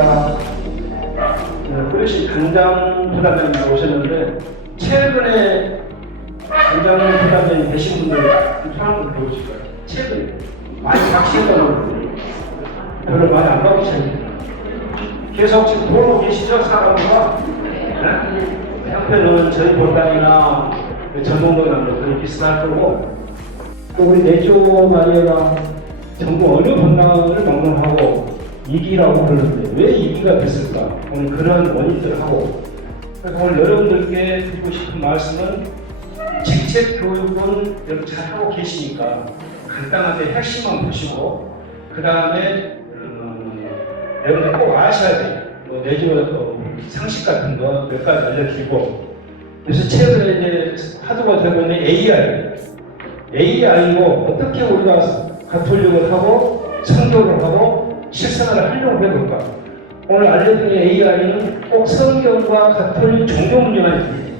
반갑습니다. 그릇이 간장 부담장님 오셨는데 최근에 간장 부담장이 되신 분들 한번 배우실 거예요. 최근에 많이 박시했던 분들 별로 많이 안 바뀌셨는데 계속 지금 보고 계시죠? 사람과 네? 형편은 저희 본당이나 전문가나 거의 비슷할 거고 또 우리 내조 마리아가 전국 어느 본당을 방문하고 2기라고 그러는데 왜 2기가 됐을까? 오늘 그런 원인들을 하고 그래서 오늘 여러분들께 드리고 싶은 말씀은 직책 교육은 여러분 잘하고 계시니까 간단하게 핵심만 보시고 그 다음에 여러분들 꼭 아셔야 돼요. 뭐 내조 상식 같은 거 몇 가지 알려드리고 그래서 최근에 이제 화두가 되고 있는 AI로 어떻게 우리가 가톨릭을 하고 성교를 하고 실생활을 하려고 해볼까? 오늘 알려드린 AI는 꼭 성경과 가톨릭 종교 문제가 아닙니다.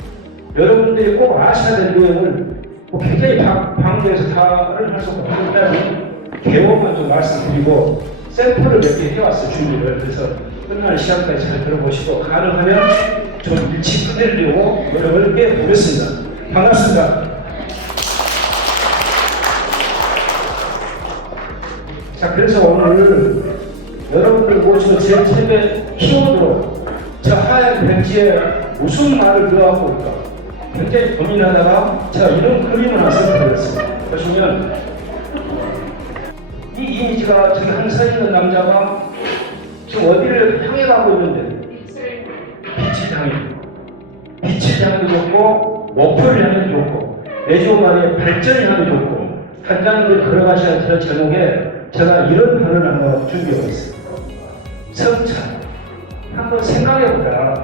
여러분들이 꼭 아셔야 될 내용을 굉장히 방대해서 다를 할 수 없고 일단 개원만 좀 말씀드리고 샘플을 몇 개 해왔어요. 준비를. 그래서 끝나는 시간까지 잘 들어보시고 가능하면 좀 일찍 끝내려고 노력을 해보겠습니다. 반갑습니다. 자, 그래서 오늘 여러분들 모시고 제 책의 키워드로 저 하얀 백지에 무슨 말을 넣어갖고 올까 굉장히 고민하다가 제가 이런 그림을 하나 써드렸습니다. 보시면 이 이미지가 저기 한 서 있는 남자가 지금 어디를 향해 가고 있는데 빛을 향해도 좋고 목표를 향해도 좋고 내조만의 발전을 향해도 좋고 간장으로 걸어가셔야 될 제목에 제가 이런 표현을 한번 준비해봤습니다. 성찬. 한번 생각해보자.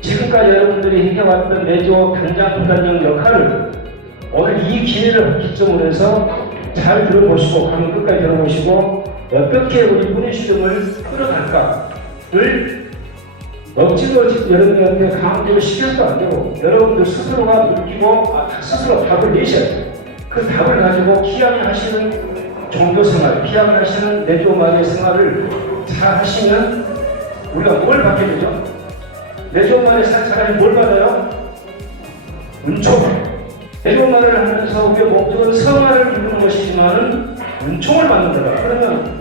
지금까지 여러분들이 해왔던 내조 간장 부단장 역할을 오늘 이 기회를 기점으로 해서 잘 들어보시고 가면 끝까지 들어보시고 어떻게 우리 문의시름을 끌어갈까를 억지로 여러분들한테 강제로 시켜도 안 되고 여러분들 스스로가 느끼고 스스로 답을 내셔야 돼요. 그 답을 가지고 기양을 하시는 종교생활, 피양을 하시는 내조마리의 생활을 잘 하시면 우리가 뭘 받게 되죠? 내조마리에 산 사람이 뭘 받아요? 은총. 내조마리를 하면서 우리의 목적은 성화를 이루는 것이지만은 은총을 받는 거다. 그러면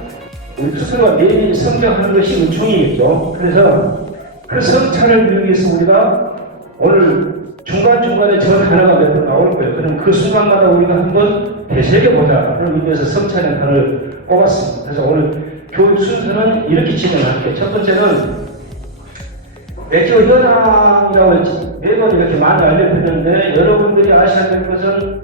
우리 스스로가 매일 성장하는 것이 은총이겠죠. 그래서 그 성찬을 이루기 위해서 우리가 오늘 중간중간에 저 단어가 몇 번 나올 거예요. 그럼 그 순간마다 우리가 한번 되새겨보자. 그런 의미에서 성찬의 단어를 꼽았습니다. 그래서 오늘 교육 순서는 이렇게 진행할게요. 첫 번째는 내조 현황이라고 매번 이렇게 많이 알려드렸는데 여러분들이 아셔야 될 것은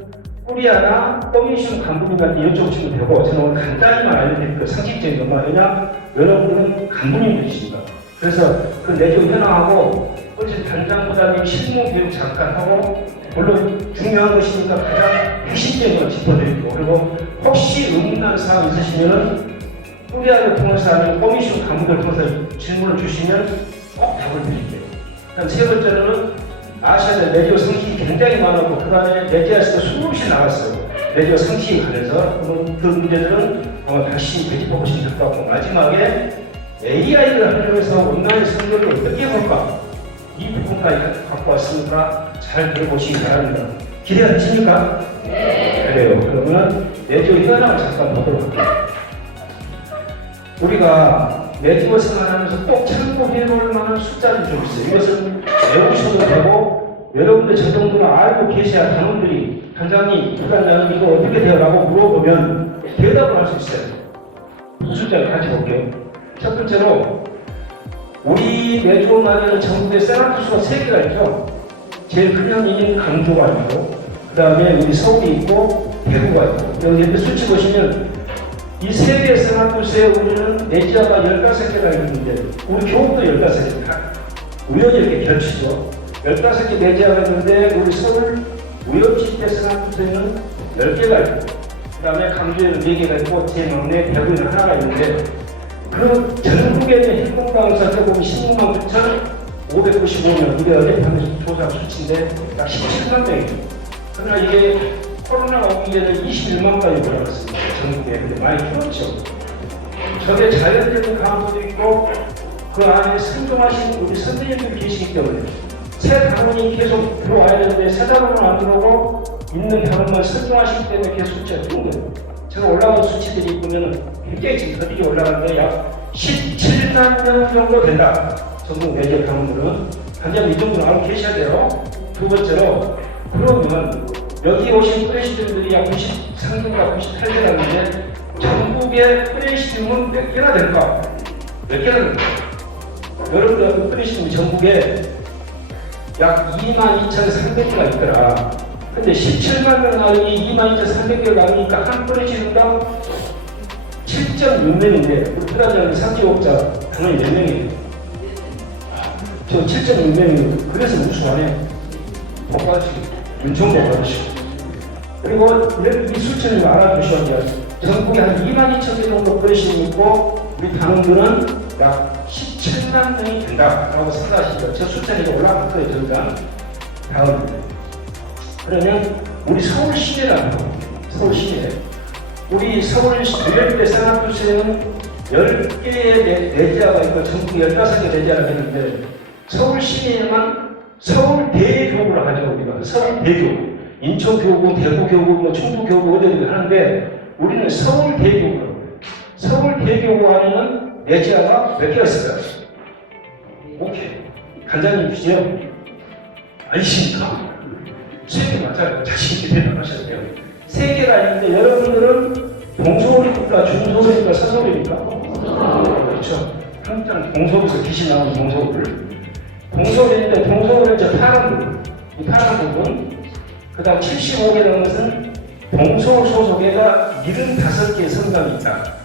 뿌리아나 꼬미슘 간부님한테 여쭤보시면 되고 저는 오늘 간단히만 알려드릴 거 상식적인 것만 왜냐 여러분들은 간부님들이십니다. 그래서 그 내조 현황하고 어제 단장부장님 실무교육 잠깐 하고 물론 중요한 것이니까 가장 핵심적인 걸 짚어드리고 그리고 혹시 의문난 사항 있으시면은 뿌리아를 통해서 아니면 꼬미쇼 강부를 통해서 질문을 주시면 꼭 답을 드릴게요. 그럼 세 번째로는 아셔야 될 내조 상식이 굉장히 많았고 그 안에 내지에서도 수없이 나왔어요. 내조 상식에 관해서 그 문제들은 다시 되짚어보시면 될 것 같고 마지막에 AI를 하려고 해서 온라인 선거를 어떻게 해볼까? 이 부분까지 갖고 왔으니까 잘 들어보시기 바랍니다. 기대하십니까? 네. 그래요. 그러면 내조 현황을 잠깐 보도록 할게요. 우리가 내조 생활하면서 꼭 참고해볼 만한 숫자는 좀 있어요. 이것은 외우셔도 되고 여러분들 저 정도는 알고 계셔야 단원들이 단장님, 부단장님 이거 어떻게 돼요? 라고 물어보면 대답을 할 수 있어요. 이 숫자를 같이 볼게요. 첫 번째로 우리 내조 마리아는 전국에 세나투스가 3개가 있죠. 제일 큰 형이 강조가 있고 그 다음에 우리 서울이 있고 대구가 있고 여기 이렇게 수치 보시면 이 3개의 세나투스에 우리는 내지아가 15개가 있는데 우리 교육도 15개 우연히 이렇게 겹치죠. 15개 내지아가 있는데 우리 서울 우연지대 세나투스에는 10개가 있고 그 다음에 강주에는 4개가 있고 제 막내 대구에는 하나가 있는데 그 전국에 있는 핵공강사 보면 16만 9,595명 이게 어제 방송 조사 수치인데 딱 17만 명이죠. 그러나 이게 코로나가 오기 전에 21만까지 올라갔습니다. 전국에. 근데 많이 줄었죠. 저게 자연적인 강도도 있고 그 안에 선동하신 우리 선생님들이 계시기 때문에 새 당원이 계속 들어와야 되는데 새 당원은 안 들어오고 있는 당원만 선동하시기 때문에 계속 숫자가 뜬 거예요. 제가 올라간 수치들이 보면 굉장히 지금 더디게 올라가는데 약 17만 명 정도 된다. 전국 매개 당원들은. 단장님 이 정도는 알고 계셔야 돼요. 두 번째로, 그러면 여기 오신 프레시즘들이 약 93개인가 98개라는데 전국의 프레시즘은 몇 개나 될까? 몇 개나 될까? 여러분들 프레시즘 전국에 약 22,300개가 있더라. 근데 17만 명 나누기 22,300개를 나누니까 한 프레시즘당 7.6명인데 우리 부단장님 상지업자 당연히 몇 명이에요? 저 7.6명이에요. 그래서 우수하네요. 복받으시고 윤총도 받으시고 그리고 이 수치를 알아두셔야 돼요. 전국에 한 22,000개 정도 프레시즘이 있고 우리 당원들은 약 17만 명이 된다라고 생각하시죠. 저 숫자가 올라갈 거예요. 저희가 다음. 그러면 우리 서울 시내라는 거, 서울 시내. 우리 서울 뉴욕대 산업도시에는 10개의 내지화가 있고 전국에 15개 내지화가 있는데 서울 시내에만 서울대교구를 하죠. 우리가 서울대교구, 인천교구, 대구교구, 뭐 충북교구 어디든 하는데 우리는 서울대교구. 서울대교구 안에는 내지화가 몇 개가 있을까요? 오케이. 간장님이시죠? 아니십니까? 3개 맞아요. 자신있게 대답하셔야 돼요. 3개가 있는데 여러분들은 동서울입니까? 중서울입니까? 서서울입니까? 그렇죠. 항상 동서울에서 귀신 나오는 동서울. 동서울인데 동서울은 저 파란 부분. 이 파란 부분. 그 다음 75개라는 것은 동서울 소속에가 75개의 성당이 있다.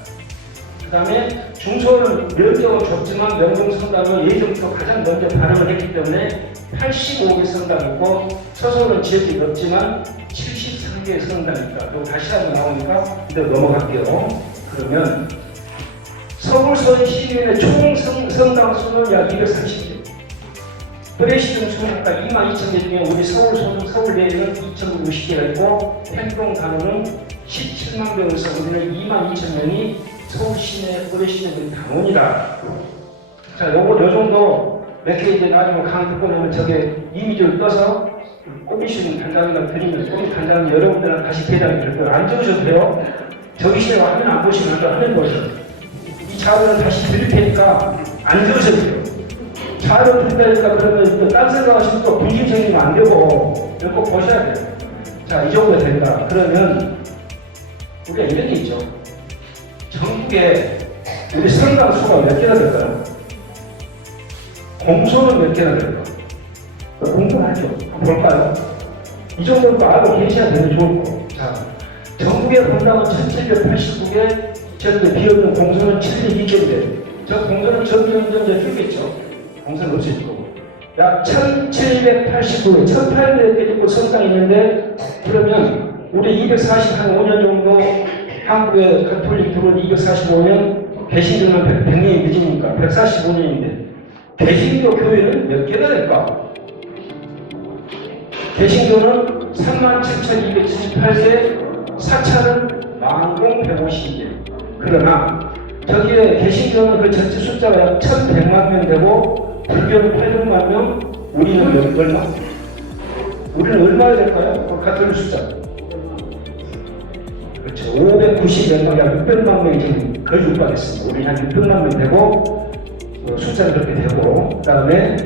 그 다음에 중서울은 면적은 좁지만 명동성당은 예전부터 가장 먼저 발행을 했기 때문에 85개 성당이 있고 서서울은 지역이 넓지만 73개의 성당이 있다. 그리고 다시 한번 나오니까 이제 넘어갈게요. 그러면 서울 시민의 총 성당 수는 약 230개. 프레시즘 수는 아까 22,000개 중에 우리 서울 소속 서울대에는 2,960개가 있고 행동 단원은 17만 명에서 우리는 22,000명이 서울 시내 프레시즘 당원이다. 자, 요 정도 몇 개 이제 나중에 강 듣고 나면 저게 이미지를 떠서 꼬미신 단장님과 드리면 꼬미 단장님 여러분들은 다시 대답이 될 거예요. 안 적으셔도 돼요. 저기 시내 화면 안 보시면 안 돼. 화면 보셔요. 이 자료를 다시 드릴 테니까 안 적으셔도 돼요. 자료 드린다니까 그러면 또 딴 생각하시면 또 분심 생기면 안 되고 이거 꼭 보셔야 돼요. 자, 이 정도 된다. 그러면 우리가 이런 게 있죠. 전국에 우리 성당 수가 몇 개나 될까요? 공소는 몇 개나 될까요? 공부하죠. 한번 볼까요? 이 정도는 알고 계셔야 되면 좋을 거. 자, 전국의 본당은 1789개, 전국에 비어있는 공소는 702개인데, 저 공소는 점점 줄겠죠. 공소는 없어질 거고. 약 1789개, 1800개 정도 성당이 있는데, 그러면 우리 245년 정도 한국의 가톨릭 들어온 245년, 개신교는 100년이 늦으니까 145년인데, 개신교 교회는 몇 개나 될까? 개신교는 37,278개, 사찰은 10,152개. 그러나 저기에 개신교는 그 전체 숫자가 약 1,100만 명 되고 불교는 800만 명, 우리는 얼마? 우리는 얼마나 될까요? 그 가톨릭 숫자. 그렇죠. 590명, 약 600만 명이 지금 거의 육박했습니다. 우리 한 600만 명 되고 숫자는 그렇게 되고, 그 다음에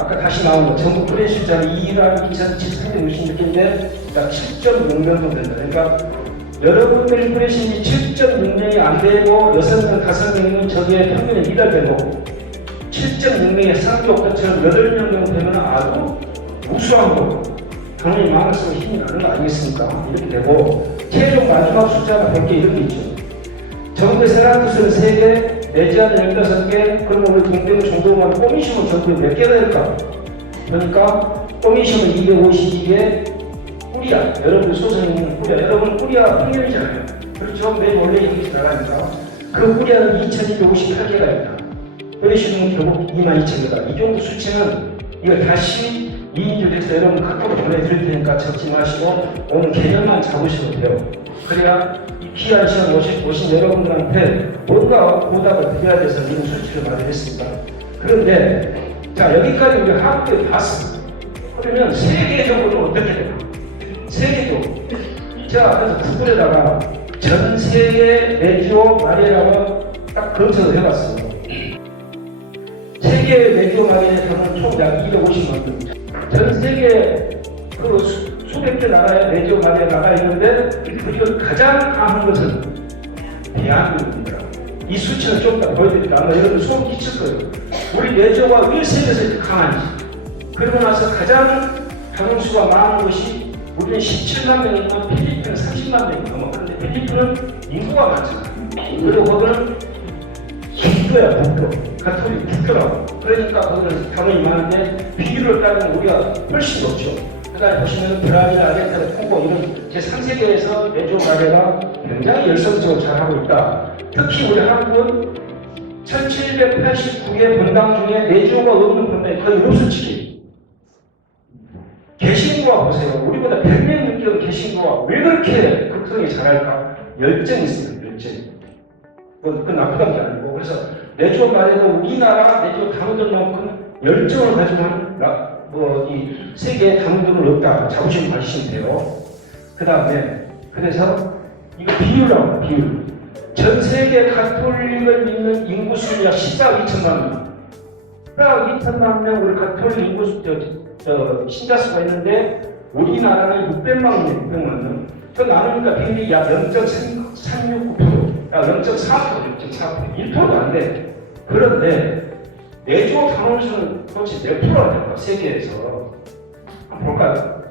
아까 다시 나온 거 전국 프레시 숫자는 2만 2,766개인데 약 7.6명 정도 된다. 그러니까 여러분들 프레시이 7.6명이 안 되고 6명, 5명이면 저기에 평균에 2달 되고 7.6명의 상교업처럼 8명 정도 되면 아주 우수한 거. 당연히 마음속에 힘이 나는 거 아니겠습니까? 이렇게 되고 최종 마지막 숫자가 100개 이런 게 있죠. 전국의 세라투스는 3개, 내지하는 16개, 그러면 우리 동대문 정도만 꼬미시면 전국에 몇 개가 될까? 그러니까 꼬미시면 252개, 꾸리아, 여러분 소설은 꾸리아, 여러분 꾸리아 풍년이잖아요. 그렇죠? 매일 원래 이렇게 나가니까. 그 꾸리아는 2,258개가 있다. 프레시즘은 결국 22,000개다. 이 정도 수치는 이걸 다시 2인줄 해서 여러분 카톡으로 보내드릴 테니까 적지 마시고 오늘 개념만 잡으셔도 돼요. 그래야 이 귀한 시간 오신 여러분들한테 뭔가 보답을 드려야 돼서 이런 수치를 마련했습니다. 그런데 자 여기까지 우리 한국에 봤어. 그러면 세계적으로 어떻게 되나? 세계적으로 제가 그래서 구글에다가 전 세계 레지오 마리아라고 딱 검색을 해봤어요. 세계 레지오 마리아의 경우는 총 약 250만 명. 전 세계 그 수백 개 나라에 레지오 마리아 나가 있는데 우리가 가장 강한 것은 대한민국입니다. 이 수치는 좀 이따 보여드릴게요. 아마 여러분 소름 끼칠 거예요. 우리 레지오가 왜 세계에서 이렇게 강한지. 그러고 나서 가장 가동수가 많은 것이 우리는 17만 명이면 필리핀은 30만 명이 넘어. 그런데 필리핀은 인구가 많잖아요. 그리고 거기는 북교야, 북교. 가톨릭 북교라고. 그러니까 거기는 당연히 많은데 비율을 따르면 우리가 훨씬 높죠. 그다음에 보시면 브라질, 아르헨티나, 콩고 이런 제3세계에서 레지오 마리아가 굉장히 열성적으로 잘하고 있다. 특히 우리 한국은 1789개 본당 중에 레지오가 없는 본당이 거의 없을지기. 개신교와 보세요. 우리보다 100년 넘게 개신교와 왜 그렇게 극성이 잘할까? 열정이 있어요. 열정. 그건 나쁘다는 게 아니고. 그래서 레지오 마리아도 우리나라 레지오 당원들만큼 열정을 가지고 이 세계 당원들은 없다. 자부심 가지시면 돼요. 그 다음에 그래서 이거 비율이라고 비율. 전 세계 가톨릭을 믿는 인구 수가 14억 2천만 명. 14억 2천만 명 우리 가톨릭 인구 신자 수가 있는데 우리나라는 600만 명, 600만 명. 그 나누니까 비율이 약 0.369%, 약 0.4%, 0.4%, 1%도 안 돼. 그런데 레지오 당원수는 도대체 몇 프로가 될까? 세계에서 한번 볼까요?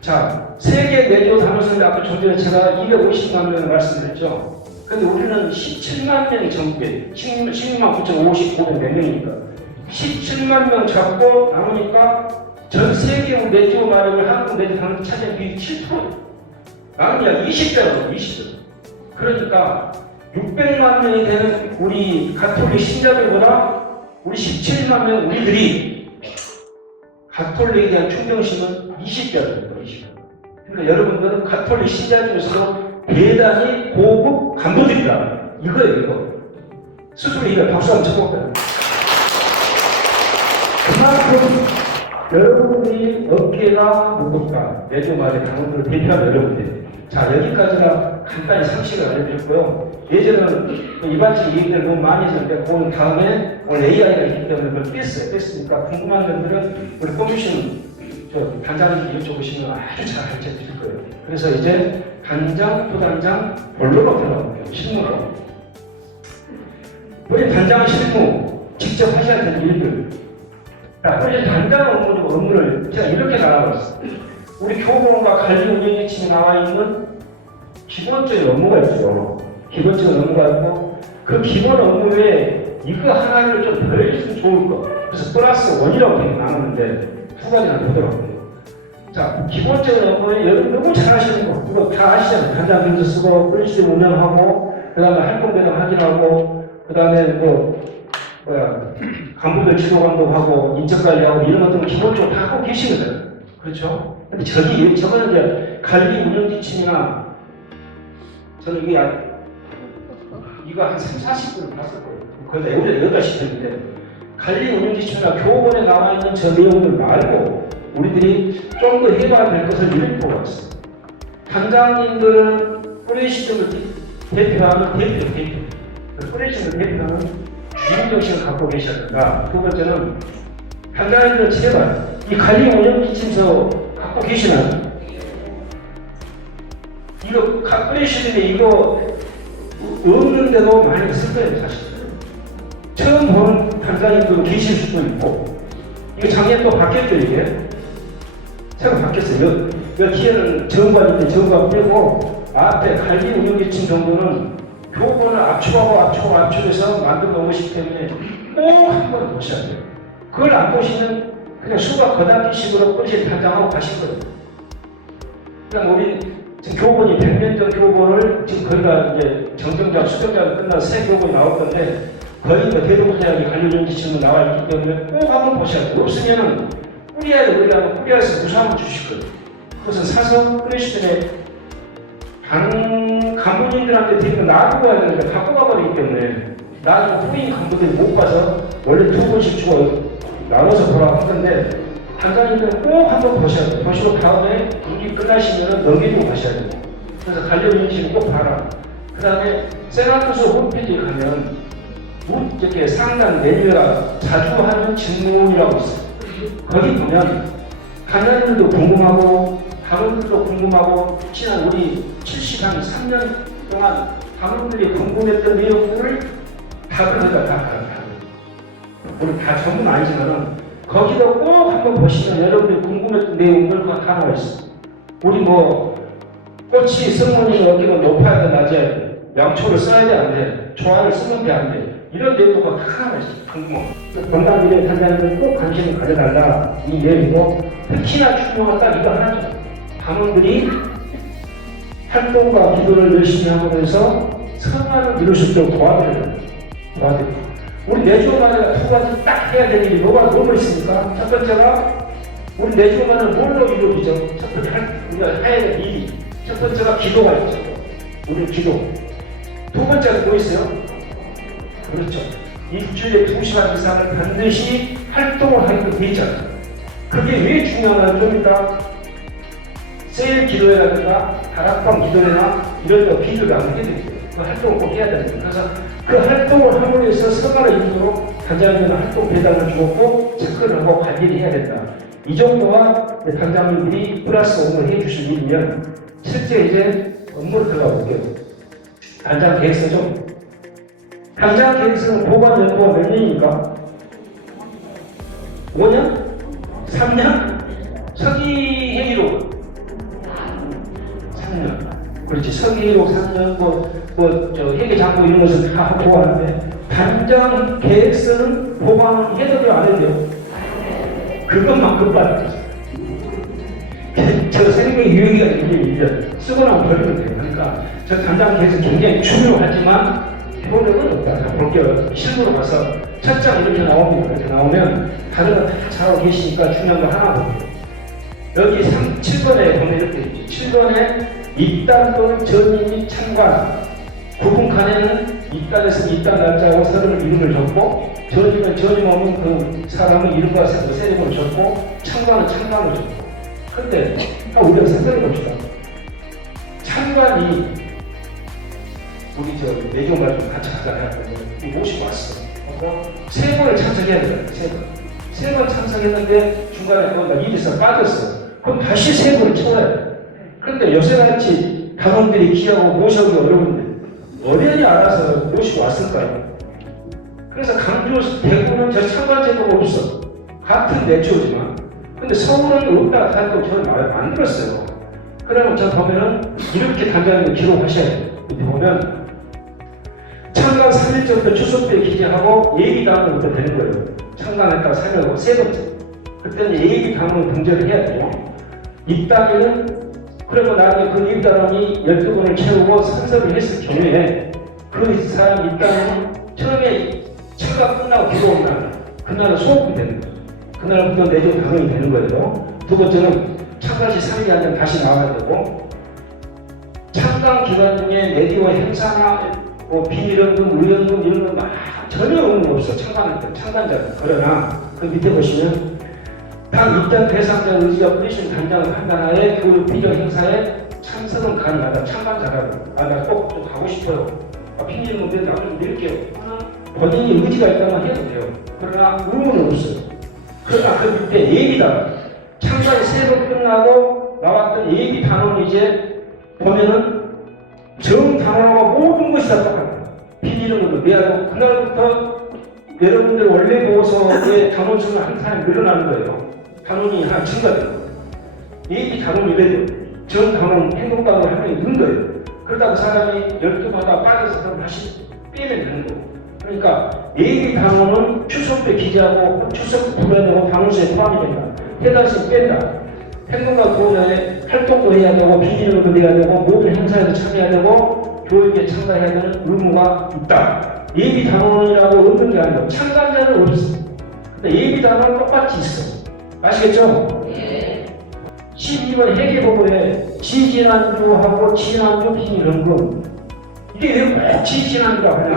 자, 세계 레지오 당원수는 아까 좀 전에 제가 250만 명 말씀드렸죠. 근데 우리는 17만 명이 전부에 16만 9,055명 몇 명이니까 17만 명 잡고 나누니까 전 세계 레지오 마리아를 한국 레지오 당원 차지한 비율이 7%. 나는 약 20배로 20배. 그러니까 600만 명이 되는 우리 가톨릭 신자들보다 우리 17만 명 우리들이 가톨릭에 대한 충성심은 20배가 됩니다. 20배. 그러니까 여러분들은 가톨릭 신자 중에서도 대단히 고급 간부들이다. 이거예요, 이거. 스스로 이거 박수 한번 쳐볼까요? 그만큼 여러분들이 어깨가 무겁다. 레지오 마리아 당원들을 대표하는 여러분들. 자, 여기까지가 간단히 상식을 알려드렸고요. 예전에는 이반식 얘기를 너무 많이 했는데, 그 다음에 오늘 AI가 있기 때문에 그걸 뺐으니까 궁금한 분들은 우리 커뮤니션 단장님 여쭤보시면 아주 잘 가르쳐 드릴 거예요. 그래서 이제 단장, 부단장, 본로로 들어가볼게요. 실무로. 우리 단장 실무, 직접 하셔야 되는 일들. 자, 우리 단장 업무를 제가 이렇게 나눠봤어요. 우리 교본과 관리 운영의 지침이 나와 있는 기본적인 업무가 있죠. 기본적인 업무가 있고, 그 기본 업무 외에 이거 하나를 좀 더 해주면 좋을 거. 그래서 플러스 원이라고 나누는데 두 가지나 보더라고요. 자, 기본적인 업무에 여러분 너무 잘 하시는 거. 이거 다 아시잖아요. 단장 빈도 쓰고, 프리시스템 운영하고, 그 다음에 활동대상 확인하고, 그 다음에 간부들 지도 감독하고, 인적관리하고, 이런 것들은 기본적으로 다 하고 계시거든요. 그렇죠? 근데 저거는 이제 관리 운영 지침이나 저는 이거 한 3, 40분을 봤을 거예요. 거의 다 8시 됐는데 관리 운영 지침이나 교본에 나와 있는 저 내용들 말고 우리들이 좀 더 해봐야 될 것을 읽고 왔어요. 단장님들은 프레시즘을 대표하는 대표. 프레시즘을 대표하는 주인 정신을 갖고 계셔야 된다. 두 번째는 단장님들은 제발 이 관리 운영 지침서 갖고 계시나요? 이거 프레시즘에 이거 없는데도 많이 쓸 거예요, 사실. 처음 보는 단장님도 계실 수도 있고, 이거 작년에 또 바뀌었죠, 이게. 새로 바뀌었어요. 여기에는 정관인데 정관 빼고, 앞에 관리 운영 지침 정도는 교본을 압축해서 만들어 놓은 것이기 때문에 꼭 한번 보셔야 돼요. 그걸 안 보시면 그냥 수박 거닫기식으로 꼴찌 단장하고 가신 거예요. 그냥 우리 지금 교본이 100년 전 교본을 지금 거기가 이제 정정작, 수정작 끝나서 새 교본이 나올 건데 거의 뭐 대동사역이 관련 지침으로 나와 있기 때문에 꼭 한번 보셔야 돼요. 없으면은 뿌리야를 우리가 뿌리야에서 무사함을 주실 거예요. 그것은 사서 프레시즘에 다른 간부님들한테 드리면 놔두고 가야 되는데 갖고 가버리기 때문에 나는 후임 간부들이 못 봐서 원래 2번씩 주고 나눠서 보라고 하던데 단장님들은 꼭 한번 보셔야 돼요. 보시고 다음에 임기 끝나시면 넘기고 가셔야 돼요. 그래서 관련 인식을 꼭 봐라. 그 다음에 세나토스 홈페이지에 가면 이렇게 상단 메뉴가 자주 하는 질문이라고 있어요. 거기 보면 관장님들도 궁금하고 당원들도 궁금하고 지난 우리 73년 동안 당원들이 궁금했던 내용들을 답을 해가 다 알아요. 우리 다 전부는 아니지만은 거기다 꼭 한번 보시면 여러분들이 궁금했던 내용들 그거 다 나와 있어요. 우리 뭐 꽃이 성분이 어디가 높아야 돼, 낮아야 돼, 양초를 써야 돼, 안 돼, 조화를 쓰면 돼, 안 돼, 이런 내용도 다 나와 있어요. 궁금한 건강미래 단장님들 꼭 관심을 가져달라 이 얘기고 특히나 중요한 딱 이거 하나죠. 당원들이 활동과 기도를 열심히 하면서 성과를 이룰 수 있도록 도와드려요. 우리 내주마다 두 가지 딱 해야 될 일이 뭐가 너무 있습니까? 첫 번째가 우리 내주마는 뭘로 이루어지죠? 첫 번째 우리가 해야 될 일이 첫 번째가 기도가 있죠. 우리 기도. 두 번째가 뭐 있어요? 그렇죠. 일주일에 2시간 이상을 반드시 활동을 하는 게 있잖아요. 그게 왜 중요하냐면 좀 이따 세일 기도회라든가 다락방 기도회나 이런 거 기도를 안 하게 됩니다. 그 활동을 꼭 해야 됩니다. 그래서 그 활동을 함으로 해서 성과를 이루도록 단장님은 활동 배당을 주었고 체크를 하고 관리를 해야 된다. 이 정도와 단장님들이 플러스 업무를 해주실 일이면 실제 이제 업무를 들어가 볼게요. 단장 계획서죠. 단장 계획서는 보관 연도가 몇 년입니까? 5년? 3년? 서기 회의록 3년. 그렇지. 서기록 3년, 회계 장부 이런 것을 다 하고 하는데, 단장 계획서는 보관을 해도 돼요, 안 해도 돼요? 그것만 급받는 거죠. 저 생명의 유효기가 1년, 쓰고 나면 버리면 돼요. 그러니까, 저 단장 계획서 굉장히 중요하지만, 효력은 없다. 자, 볼게요. 실무로 가서, 첫 장 이렇게 나옵니다. 이렇게 나오면, 다른 거 다 잘하고 계시니까 중요한 거 하나 볼게요. 여기 7번에 보면 이렇게 있죠. 7번에 입단 또는 전임 및 참관 구분 칸에는 입단에서 입단 날짜하고 사람 이름을 적고 전임은 전임 오면 그 사람의 이름과 세력을 적고 참관은 참관을 적고 그런데 우리가 생각해 봅시다. 참관이 우리 저 내교말 좀 같이 하잖아요. 모시고 왔어. 세 번을 참석해야 돼요. 세 번 참석했는데 중간에 뭔가 일에서 빠졌어. 그럼 다시 세 번을 채워야 돼. 그런데 요새같이 단원들이 귀하고 모셔오기 어려운데 어련히 알아서 모시고 왔을까요? 그래서 강주, 대구는 저 참관제도가 없어. 같은 내초지만. 근데 서울은 없다 하고 저는 말 안 들었어요. 그러면 저 보면은 이렇게 단장님을 기록하셔야 돼요. 이렇게 보면 참관 3일 전부터 추석 때 기재하고 예비 단원부터 되는 거예요. 참관했다가 3일하고 세 번째. 그때는 예비 단원을 등재를 해야 돼요. 입단에는 그러면 나중에 그 입단원이 12번을 채우고 선서를 했을 경우에 그 사람 입단은 처음에 참가 끝나고 기도온 날 그날은 소급이 되는 거예요. 그날부터 내조 당연히 되는 거예요. 두 번째는 참관 시 3일이 아니라 다시 나와야 되고 참관 기간 중에 내디와 행사나 비밀연금, 의연금 이런 건 막 전혀 의무가 없어. 참관자는. 그러나 그 밑에 보시면 단 입단 대상자 의지가 뿌리신 단장을 판단하에 그 비전 행사에 참석은 가능하다. 참관자라고. 나 꼭 좀 가고 싶어요. 핑계는 건데 나도 좀 밀게요. 본인이 의지가 있다면 해도 돼요. 그러나 의무는 없어요. 그러나 그 밑에 예비다. 참관이 3번 끝나고 나왔던 예비 단원이 이제 보면은 정 단원하고 모든 것이 다 똑같아요. 비밀은 것도 내야도 그날부터 여러분들 원래 보고서의 단원 수는 한 사람이 늘어나는 거예요. 단원이 하나 증가돼요. 예비 단원이 돼요. 전 단원 행동당으로 한 명이 는 거예요. 그러다 그 사람이 12마다 빠져서 그럼 다시 빼면 되는 거예요. 그러니까 예비 단원은 추석 때 기재하고 추석 때 부여되고 단원수에 포함이 된다. 해당시 뺀다. 행동과 구호자에 활동도 해야 되고 비밀도 내야 되고 모든 행사에도 참여해야 되고 교육에 참가해야 되는 의무가 있다. 예비 단원이라고 없는 게 아니고 참가자는 없어. 근데 예비 단원은 똑같이 있어. 아시겠죠? 예. 12번 회계보고에 지지난주하고 지난주 비밀연금 이게 왜 꼭 지지난주라고 하냐?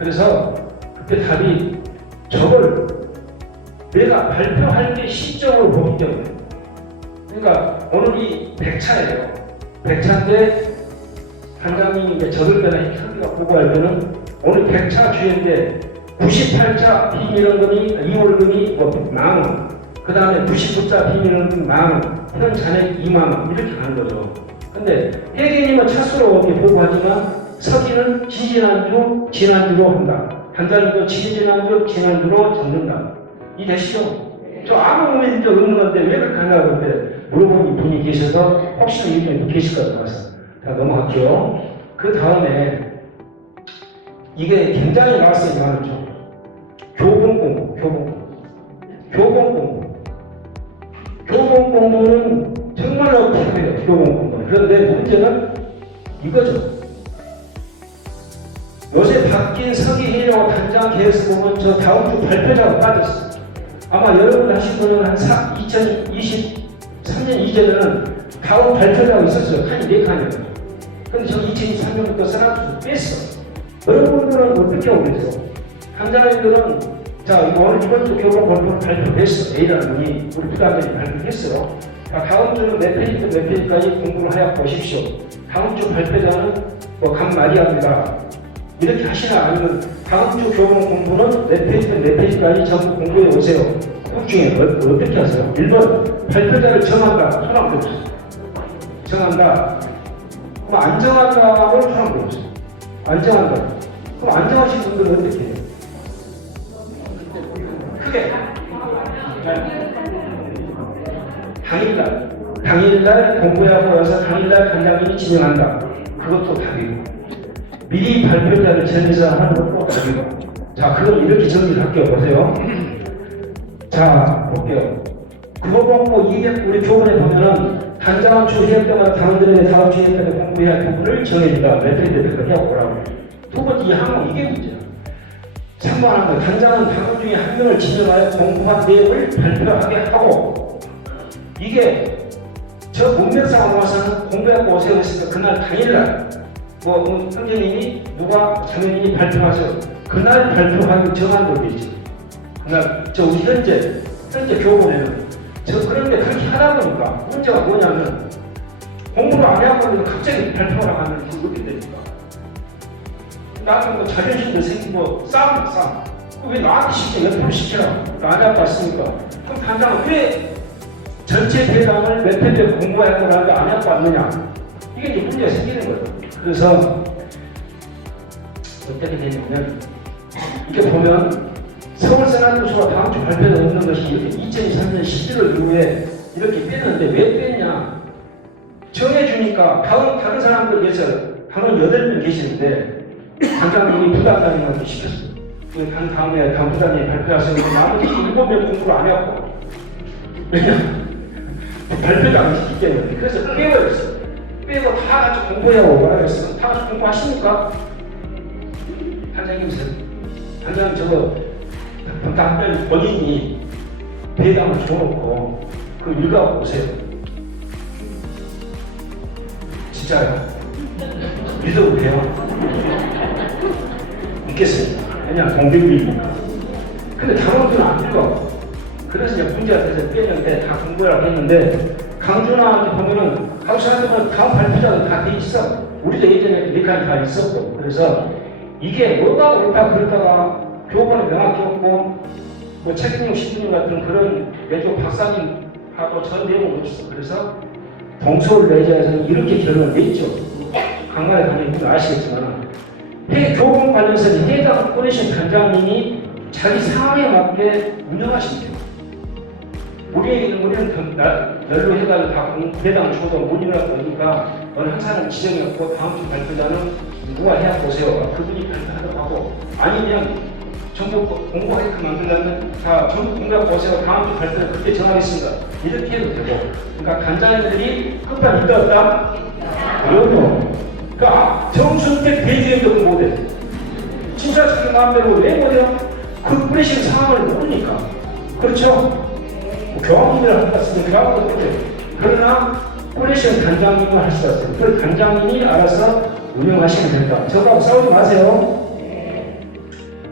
그래서 그때 답이 저걸 내가 발표할 때 시점으로 보기 때문에. 그러니까 오늘 이 100차예요. 100차인데 단장님이 이제 저들 때나 현기가 보고할 때는 오늘 100차 주회인데 98차 비밀원금이 2월금이 뭐 10,000원, 그 다음에 99차 비밀원금 10,000원, 현 잔액 20,000원 이렇게 가는 거죠. 근데 회계님은 차수로 이렇게 보고하지만 서기는 지지난주로 한다. 단장님도 지지난주, 지난주로 적는다. 이해되시죠? 저 아무 문제 없는 건데 왜 그렇게 하냐고 그런데 물어보는 분이 계셔서 혹시나 이분이 계실 것 같아서 자 넘어갈게요. 그 다음에 이게 굉장히 말씀이 많았죠. 교본 공부는 정말로 필요해요. 교본 공부. 그런데 문제는 이거죠. 요새 바뀐 서기회의와 단장 계획서 보면 저 다음 주 발표자가 빠졌어요. 아마 여러분 하신 분은 한 2023년 이전에는 다음 발표자가 있었어요. 칸이 4칸이에요. 근데 저 2023년부터 사람들도 뺐어. 여러분들은 어떻게 하고 계세요? 단장님들은 자, 이번 주 교본 발표했어. A라는 분이 우리 부단장이 발표했어요. 다음 주는 몇 페이지까지 공부를 하여 보십시오. 다음 주 발표자는 뭐 강마리아입니다. 이렇게 하시나 아니면 다음 주 교본 공부는 몇 페이지까지 전부 공부해 오세요. 그 중에 어떻게 하세요? 1번 발표자를 정한다. 손 한번 들어보세요. 정한다. 그럼 안 정한다고 손 한번 들어보세요. 안 정한다. 그럼 안 정하신 분들은 어떻게 해요? 크게 당일날 공부하고 와서 당일날 단장님이 진행한다. 그것도 답이고 미리 발표자를 정해서 하는 것도 답이고. 자, 그럼 이렇게 정리를 할게요. 보세요. 자, 볼게요. 국어본부 200 우리 교본에 보면은 단장은 주 회의 때마다 당들에게 다음 주 회의 때마다 공부해야 할 부분을 정해준다. 메트리드 해보라고. 두 번째 이 항목 이게 문제야. 3번 항목 단장은 당원 중에 한 명을 지정하여 공부한 내용을 발표하게 하고 이게 저 문맥상으로 와서는 공부하고 오세요 했으니까 그날 당일날 뭐 선생님이 누가 자매님이 발표하세요. 그날 발표하기 정한 걸로 되죠. 그날 저 우리 현재 교본에는 저 그런데 그렇게 하다 보니까 문제가 뭐냐면 공부를 안 해갖고 갑자기 발표를 하면 어떻게 됩니까? 나는 뭐 자존심도 생기고 싸움. 왜 나한테 시켜? 옆으로 시키라. 안 해갖고 왔으니까. 그럼 단장은 왜 전체 대상을 몇 편째 공부할 거라도 안 해갖고 왔느냐? 이게 이제 문제가 생기는 거예요. 그래서 어떻게 되냐면 이렇게 보면 서울세나도서가 다음 주 발표가 없는 것이 이렇게 2023년 11월 이후에 이렇게 뺐는데 왜 뺐냐? 정해주니까 다른 사람들 위해서 다른 8명 계시는데 단장님이 부단장님한테 시켰어요. 다음에 다음 부단장님이 발표하세요. 나머지 7명 공부를 안 해갖고 왜냐? 발표도 안 시키기 때문에. 그래서 빼버렸어요. 빼고 다 같이 공부해야고 뭐라 그랬어요. 다 같이 공부하십니까? 단장님 저거 답변 본인이 대담을 줘놓고 그걸 읽어보세요. 진짜요? 믿어도 돼요? 믿겠습니다. 왜냐 공백이니까. 근데 당원들은 안 읽어. 그래서 이제 문제가 돼서 빼는데 다 공부하라고 했는데 강준하한테 보면은 강준한테 다음 발표자도 다 돼 있어. 우리도 예전에 리칸이 다 있었고. 그래서 이게 뭐가 옳다 그러다가 교본에 명확히 없고 뭐 책임용 신부님 같은 그런 외국 박사님하고 전 내용을 놓쳤어. 그래서 동서울 내자에서는 이렇게 결론을 냈죠. 강간에 가면 이분 아시겠지만 교본 관련해서 해당 보내신 단장님이 자기 상황에 맞게 운영하십니다. 우리는 열로 해가지고 다 해당 주어도 못 일어날 거니까 너는 한 사람 지정해갖고 다음 주 발표자는 누가 해야 보세요. 그분이 발표하도록 하고 아니면 전부 공부하게끔 만들려면 다 전부 공부하고 보세요. 다음 주 발표는 그때 정하겠습니다. 이렇게 해도 되고. 그러니까 간장들이 끝까지 있다. 그럼요. 그러니까 정순택 대기업도 못해. 진짜 자기 마음대로 왜 못해요? 그 뿌리신 상황을 모르니까. 그렇죠? 뭐 교황님이라 한다 쓰면 교황도 못해. 그러나 뿌리신 단장님은 할 수가 있어요. 그 단장님이 알아서 운영하시면 된다. 저하고 싸우지 마세요.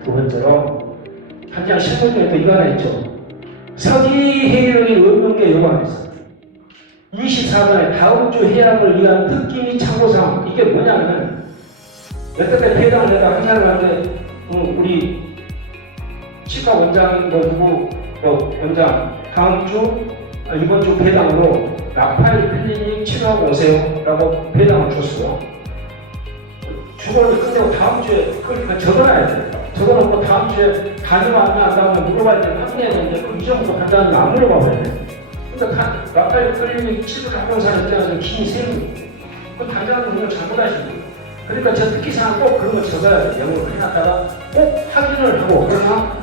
두 번째로 단장 실무 중에 또 이거 하나 있죠. 서기 회의록이 없는 게 요거 하나 있어요. 24번에 다음 주 회의를 위한 특기 및 참고사항. 이게 뭐냐면 여태까지 회의를 내가 한 사람한테 우리 치과 원장인 거 누구 원장 다음 주 이번 주 배당으로 라파엘 클리닉 치료하고 오세요 라고 배당을 줬어요. 주거를 끝내고 다음 주에 그걸 적어놔야 돼. 적어놓고 다음 주에 다니면 안 다음에 물어봐야 돼. 확인해야 되는데 그 이전부터 간다는 안 물어봐야 돼. 그러니까 라파엘 클리닉 치료를 하는 사람 입장에서 힘이 세고 그 단장은 그걸 잘못하시고 그러니까 저 특기사항 꼭 그런 거 적어야 돼. 영어로 해놨다가 꼭 확인을 하고 그러나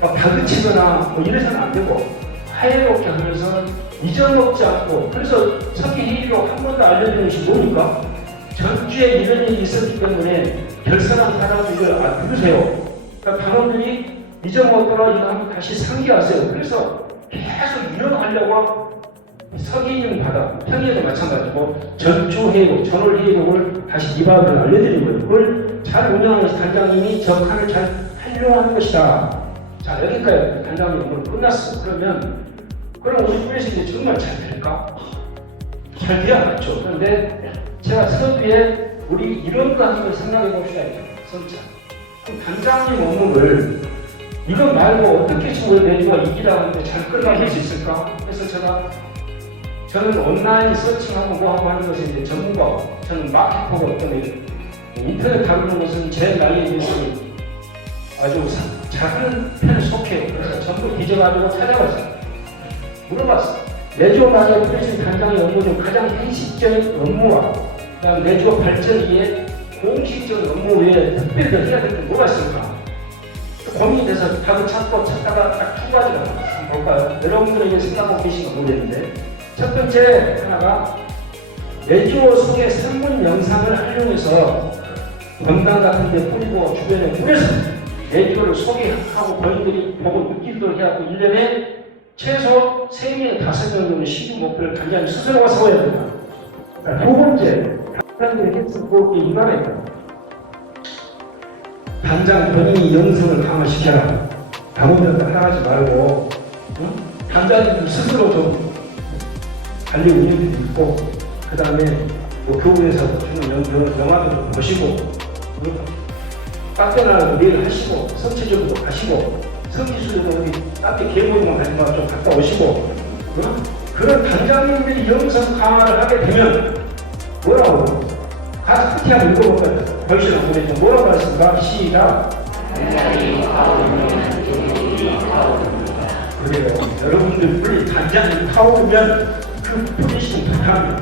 막 다그치거나 뭐 이래서는 안 되고 화해롭게 하면서 잊어먹지 않고 그래서 서기 회의로 한 번 더 알려드리는 것이 뭡니까? 전주에 이런 일이 있었기 때문에 결선한 사람은 이걸 안 들으세요. 그러니까 단원들이 잊어먹거나 이거 한번 다시 상기하세요. 그래서 계속 이어가려고 서기님 받아 평일에도 마찬가지고 전주회의록, 전월회의록을 다시 이바를 알려드린 거예요. 그걸 잘 운영하는 단장님이 저 칸을 잘 활용하는 것이다. 자, 여기까지 단장님 오늘 끝났어. 그러면 그럼 우리 부에서 이제 정말 잘 될까? 잘 돼야 맞죠. 그런데 제가 서두에 우리 이런 거 한번 생각해 봅시다. 선차. 그럼 단장님 업무를 이거 말고 어떻게 지금 내주가 이기다 하는데 잘 끌어갈 수 있을까? 그래서 저는 온라인 서칭하고 뭐 하고 하는 것이 이제 전문가, 저는 마케터고 어떤 인터넷 다루는 것은 제 나이에 비해서는 아주 작은 편에 속해요. 그래서 전부 뒤져가지고 찾아봤어요. 물어봤어요. 내주어 가게 프레신 단장의 업무 중 가장 현실적인 업무와 그다음 내주어 발전 위에 공식적인 업무 외에 특별히 해야 될 게 뭐가 있을까? 고민이 돼서 답을 찾다가 딱 두 가지가 나왔어요. 볼까요? 여러분들에게 생각하고 계신가 모르겠는데 첫 번째 하나가 내주어 속의 산문 영상을 활용해서 건강 같은 데 뿌리고 주변에 뿌려서 내주어를 소개하고 본인들이 보고 느끼도록 해갖고 1년에 최소 3명, 5명 정도 시급 목표를 단장님 스스로가 세워야 된다. 두 번째, 단장님의 핵심 고업이 이거가 있다. 단장 본인이 영성을 강화시켜라. 아무데나 따라하지 말고 단장님 스스로 좀 관리 운영도 있고 그 다음에 뭐 교구에서 주는 영화도 좀 보시고 따뜻한 매일 하시고 선체적으로 가시고 성지수에도 우리 따뜻히 개모임만 가지만 좀 갔다 오시고 그런 단장님들이 영성 강화를 하게 되면 뭐라고 가서 끝에 한번 읽어볼까요? 벌써 한번 뭐라고 하셨습니까? 시작. 그래요. 여러분들 빨리 단장이 타오르면 그 뿌리신 불타요.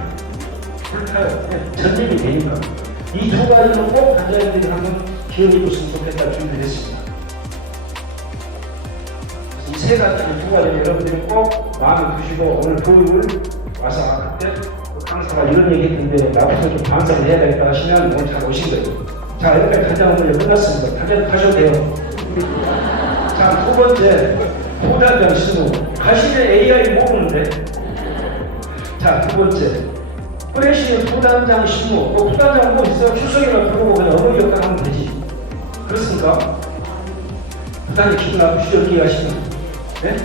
전쟁이 되니까. 이 두 가지는 꼭 단장님들이 한번 기억해 줬으면 좋겠다 준비했습니다. 이 세 가지, 두 가지는 여러분들이 꼭 마음에 두시고 오늘 교육을 와서 그때 강사가 이런 얘기 했는데 나부터 좀 반성을 해야 되겠다 하시면 오늘 잘 오신 거예요. 자, 여기까지 단장 오늘 끝났습니다. 단장 가셔도 돼요. 자, 두 번째, 부단장 신호. 가시면 AI 모으는데. 자, 두 번째. 프레시는 부단장 신호. 또 부단장 뭐 있어요? 출석이나 부르고 그냥 어머니 역할 하면 되지. 그렇습니까? 부단이 기분 나쁘시죠? 이렇게 하시면. 네?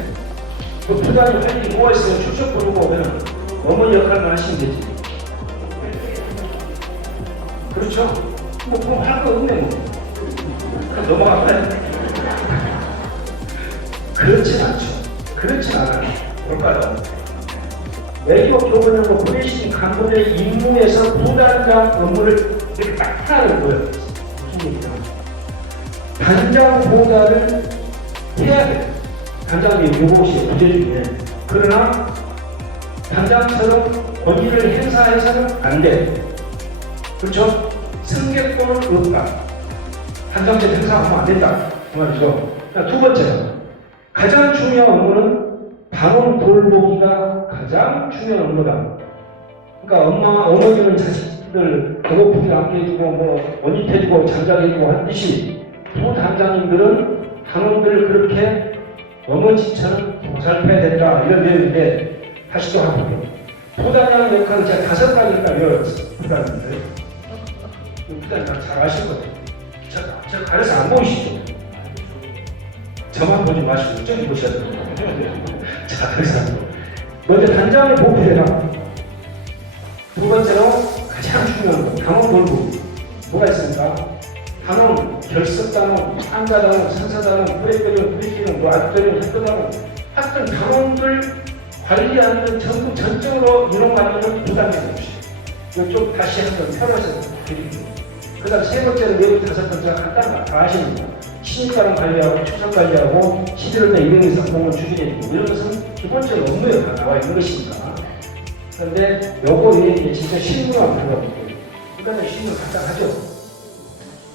그 부단이 할 일이 뭐가 있어요? 출석 부르고 그냥 어머니 역할만 하시면 되지. 그렇죠? 뭐, 그럼 할 거 없네, 뭐. 그럼 넘어갈까요? 그렇진 않죠. 그렇진 않아요. 뭘까요? 외교 교본하고 프레신 간부의 임무에서 부단장 업무를 이렇게 딱 하나를 보여요. 무슨 얘기냐? 단장 보좌를 해야 돼요. 단장님이 요것이 부재 중에. 그러나 단장처럼 권위를 행사해서는 안 돼. 그렇죠? 승객권은 없다. 단장제 행사하면 안 된다. 그 말이죠. 두 번째, 가장 중요한 업무는 단원 돌보기가 가장 중요한 업무다. 그러니까 어머니는 자식들 배고프게 안게 해주고 뭐 원입해주고 잠자게 해주고 하듯이 두 단장님들은 단원들을 그렇게 어머니처럼 보살펴야 된다 이런 내용인데 다시 또 한번 부단장 역할은 제가 5가지를 외워놨어요. 부단님들 잘 아실 거예요. 제가 가려서 안 보이시죠? 저만 보지 마시고 저기 보셔야 됩니다. 자, 그래서 먼저 단장을 보호해라. 두 번째로 가장 중요한 거, 당원 몰고 뭐가 있습니까? 당원, 결석당원, 한자당원, 선사당원, 부대표령, 뭐 악표령, 학교당원, 하여튼 당원들 관리하는 전국 전적으로 이런 관리는 부담되는 것이에요. 이거 좀 다시 한번 펴서 드립니다. 그 다음 세 번째로 네 다섯 번째가 간단한 다 아십니다. 신입사람 관리하고 추석 관리하고 11월에 200일 상봉을 주기내리고 이런 것은 기본적으로 업무에 다 나와 있는 것이니까. 그런데 요거 이게 진짜 실무가 들어가고 그러니까 실무를 간단하죠.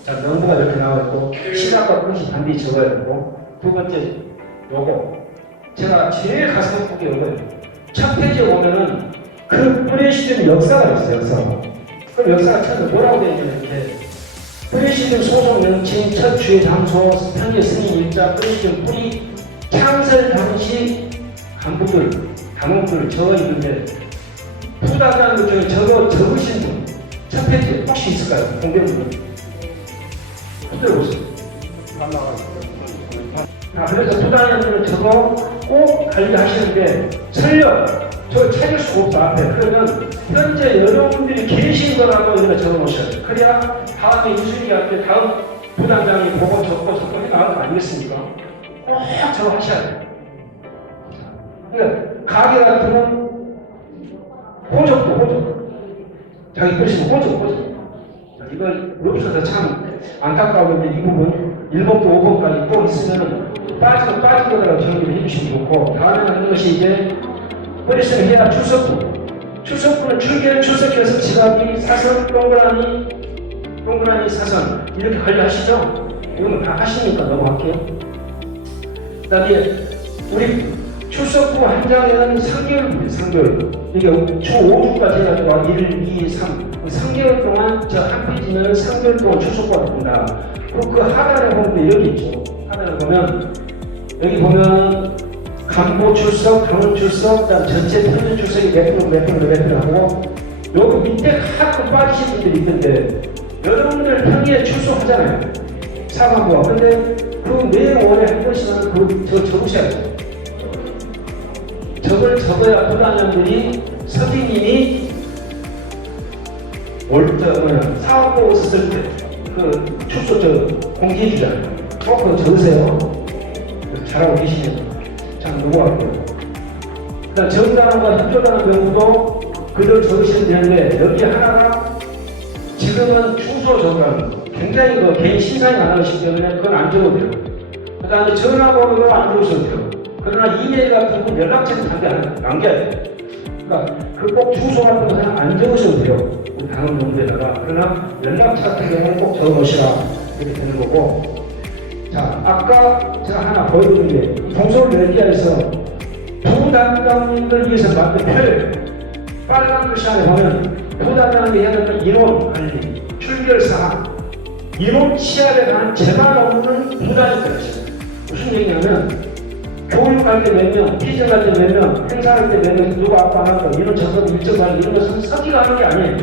자, 명부가 이렇게 나와 있고 시작과 끝이 반드시 적어야 되고 두 번째 요거 제가 제일 가슴 아프게 요거예요. 첫 페이지에 보면은 그 프레시즘 역사가 있어요. 역사가. 그럼 역사가 처음에 뭐라고 되어 있냐면 이렇게 프레시즘 소속 명칭, 첫 주의 장소, 편의 승인 일자, 프레시즘 뿌리, 창설 당시 간부들, 당원들 적어 있는데 부담하는 것 중에 적으신 분, 첫 페이지에 혹시 있을까요? 공개분들. 들어보세요. 그래서 부담하는 분은 저거 꼭 관리하시는데 설령 저 찾을 수가 없어 앞에. 그러면 현재 여러분들이 계신 거라고 이렇게 적어놓으셔야 돼요. 그래야 다음에 인수위할 때 다음 부단장이 보고 적고 해나갈 거 아니겠습니까? 꼭 저거 하셔야 돼요. 그러니까 가게 같은 건 호적. 자기 글씨는 호적. 이걸 없어서 참 안타까운데 이 부분 1번부터 5번까지 꼭 있으면 빠지더라도 정리를 해주시면 좋고 다음에 하는 것이 이제 머릿속에 해야 출석부는 출결 출석해서 지갑이 사선 동그라니 사선 이렇게 관리하시죠? 이건 다 하시니까 넘어갈게요. 그 다음에 우리 출석부 한 장에는 3개월 이게 주 5주까지 해가지고 1, 2, 3 3개월 동안 저 한 페이지는 3개월 동안 출석부가 된다. 그리고 그 하단에 보면 여기 있죠. 하단에 보면 여기 보면 간부 출석, 당원 출석, 그다음 전체 평균 출석이 몇 프로 하고 여기 밑에 가끔 빠지신 분들이 있는데 여러분들 평일에 출석하잖아요. 사관부가. 근데 그 매일 월에 한 번씩은 그거 적으셔야 돼요. 저걸 적어야 부단장들이 서기님이 사업보고 썼을 때 그 출석 공개해 주잖아요. 꼭 그거 적으세요. 잘하고 계시네요. 참 넘어갈게요. 그다음 정당과 협조단의 경우도 그들 적으시면 되는데 여기 하나가 지금은 충소 적으라는 거. 굉장히 그 개인 신상이 많으시기 때문에 그건 안 적어도 돼요. 그 다음에 전화번호도 안 적으셔도 돼요. 그러나 이메일 같은 건 연락처는 남겨야 돼요. 그러니까 그 꼭 주소 같은 거 그냥 안 적으셔도 돼요. 다른 놈들에다가. 그러나 연락처 같은 경우는 꼭 적어놓으시라. 이렇게 되는 거고. 자, 아까 제가 하나 보여드린 게 동서울 메디아에서 부단장님들 위해서 만든 표현 빨간 글씨 안에 보면 부단장님이 해야 되는 인원 관리, 출결사항, 인원 취합에 관한 제반 없는 부단이 있어요. 무슨 얘기냐면 교육할 때 몇 명, 피정할 때 몇 명, 행사할 때 몇 명, 누가 아빠하는 거, 이런 작업 일정 관리 이런 것은 서기가 하는 게 아니에요.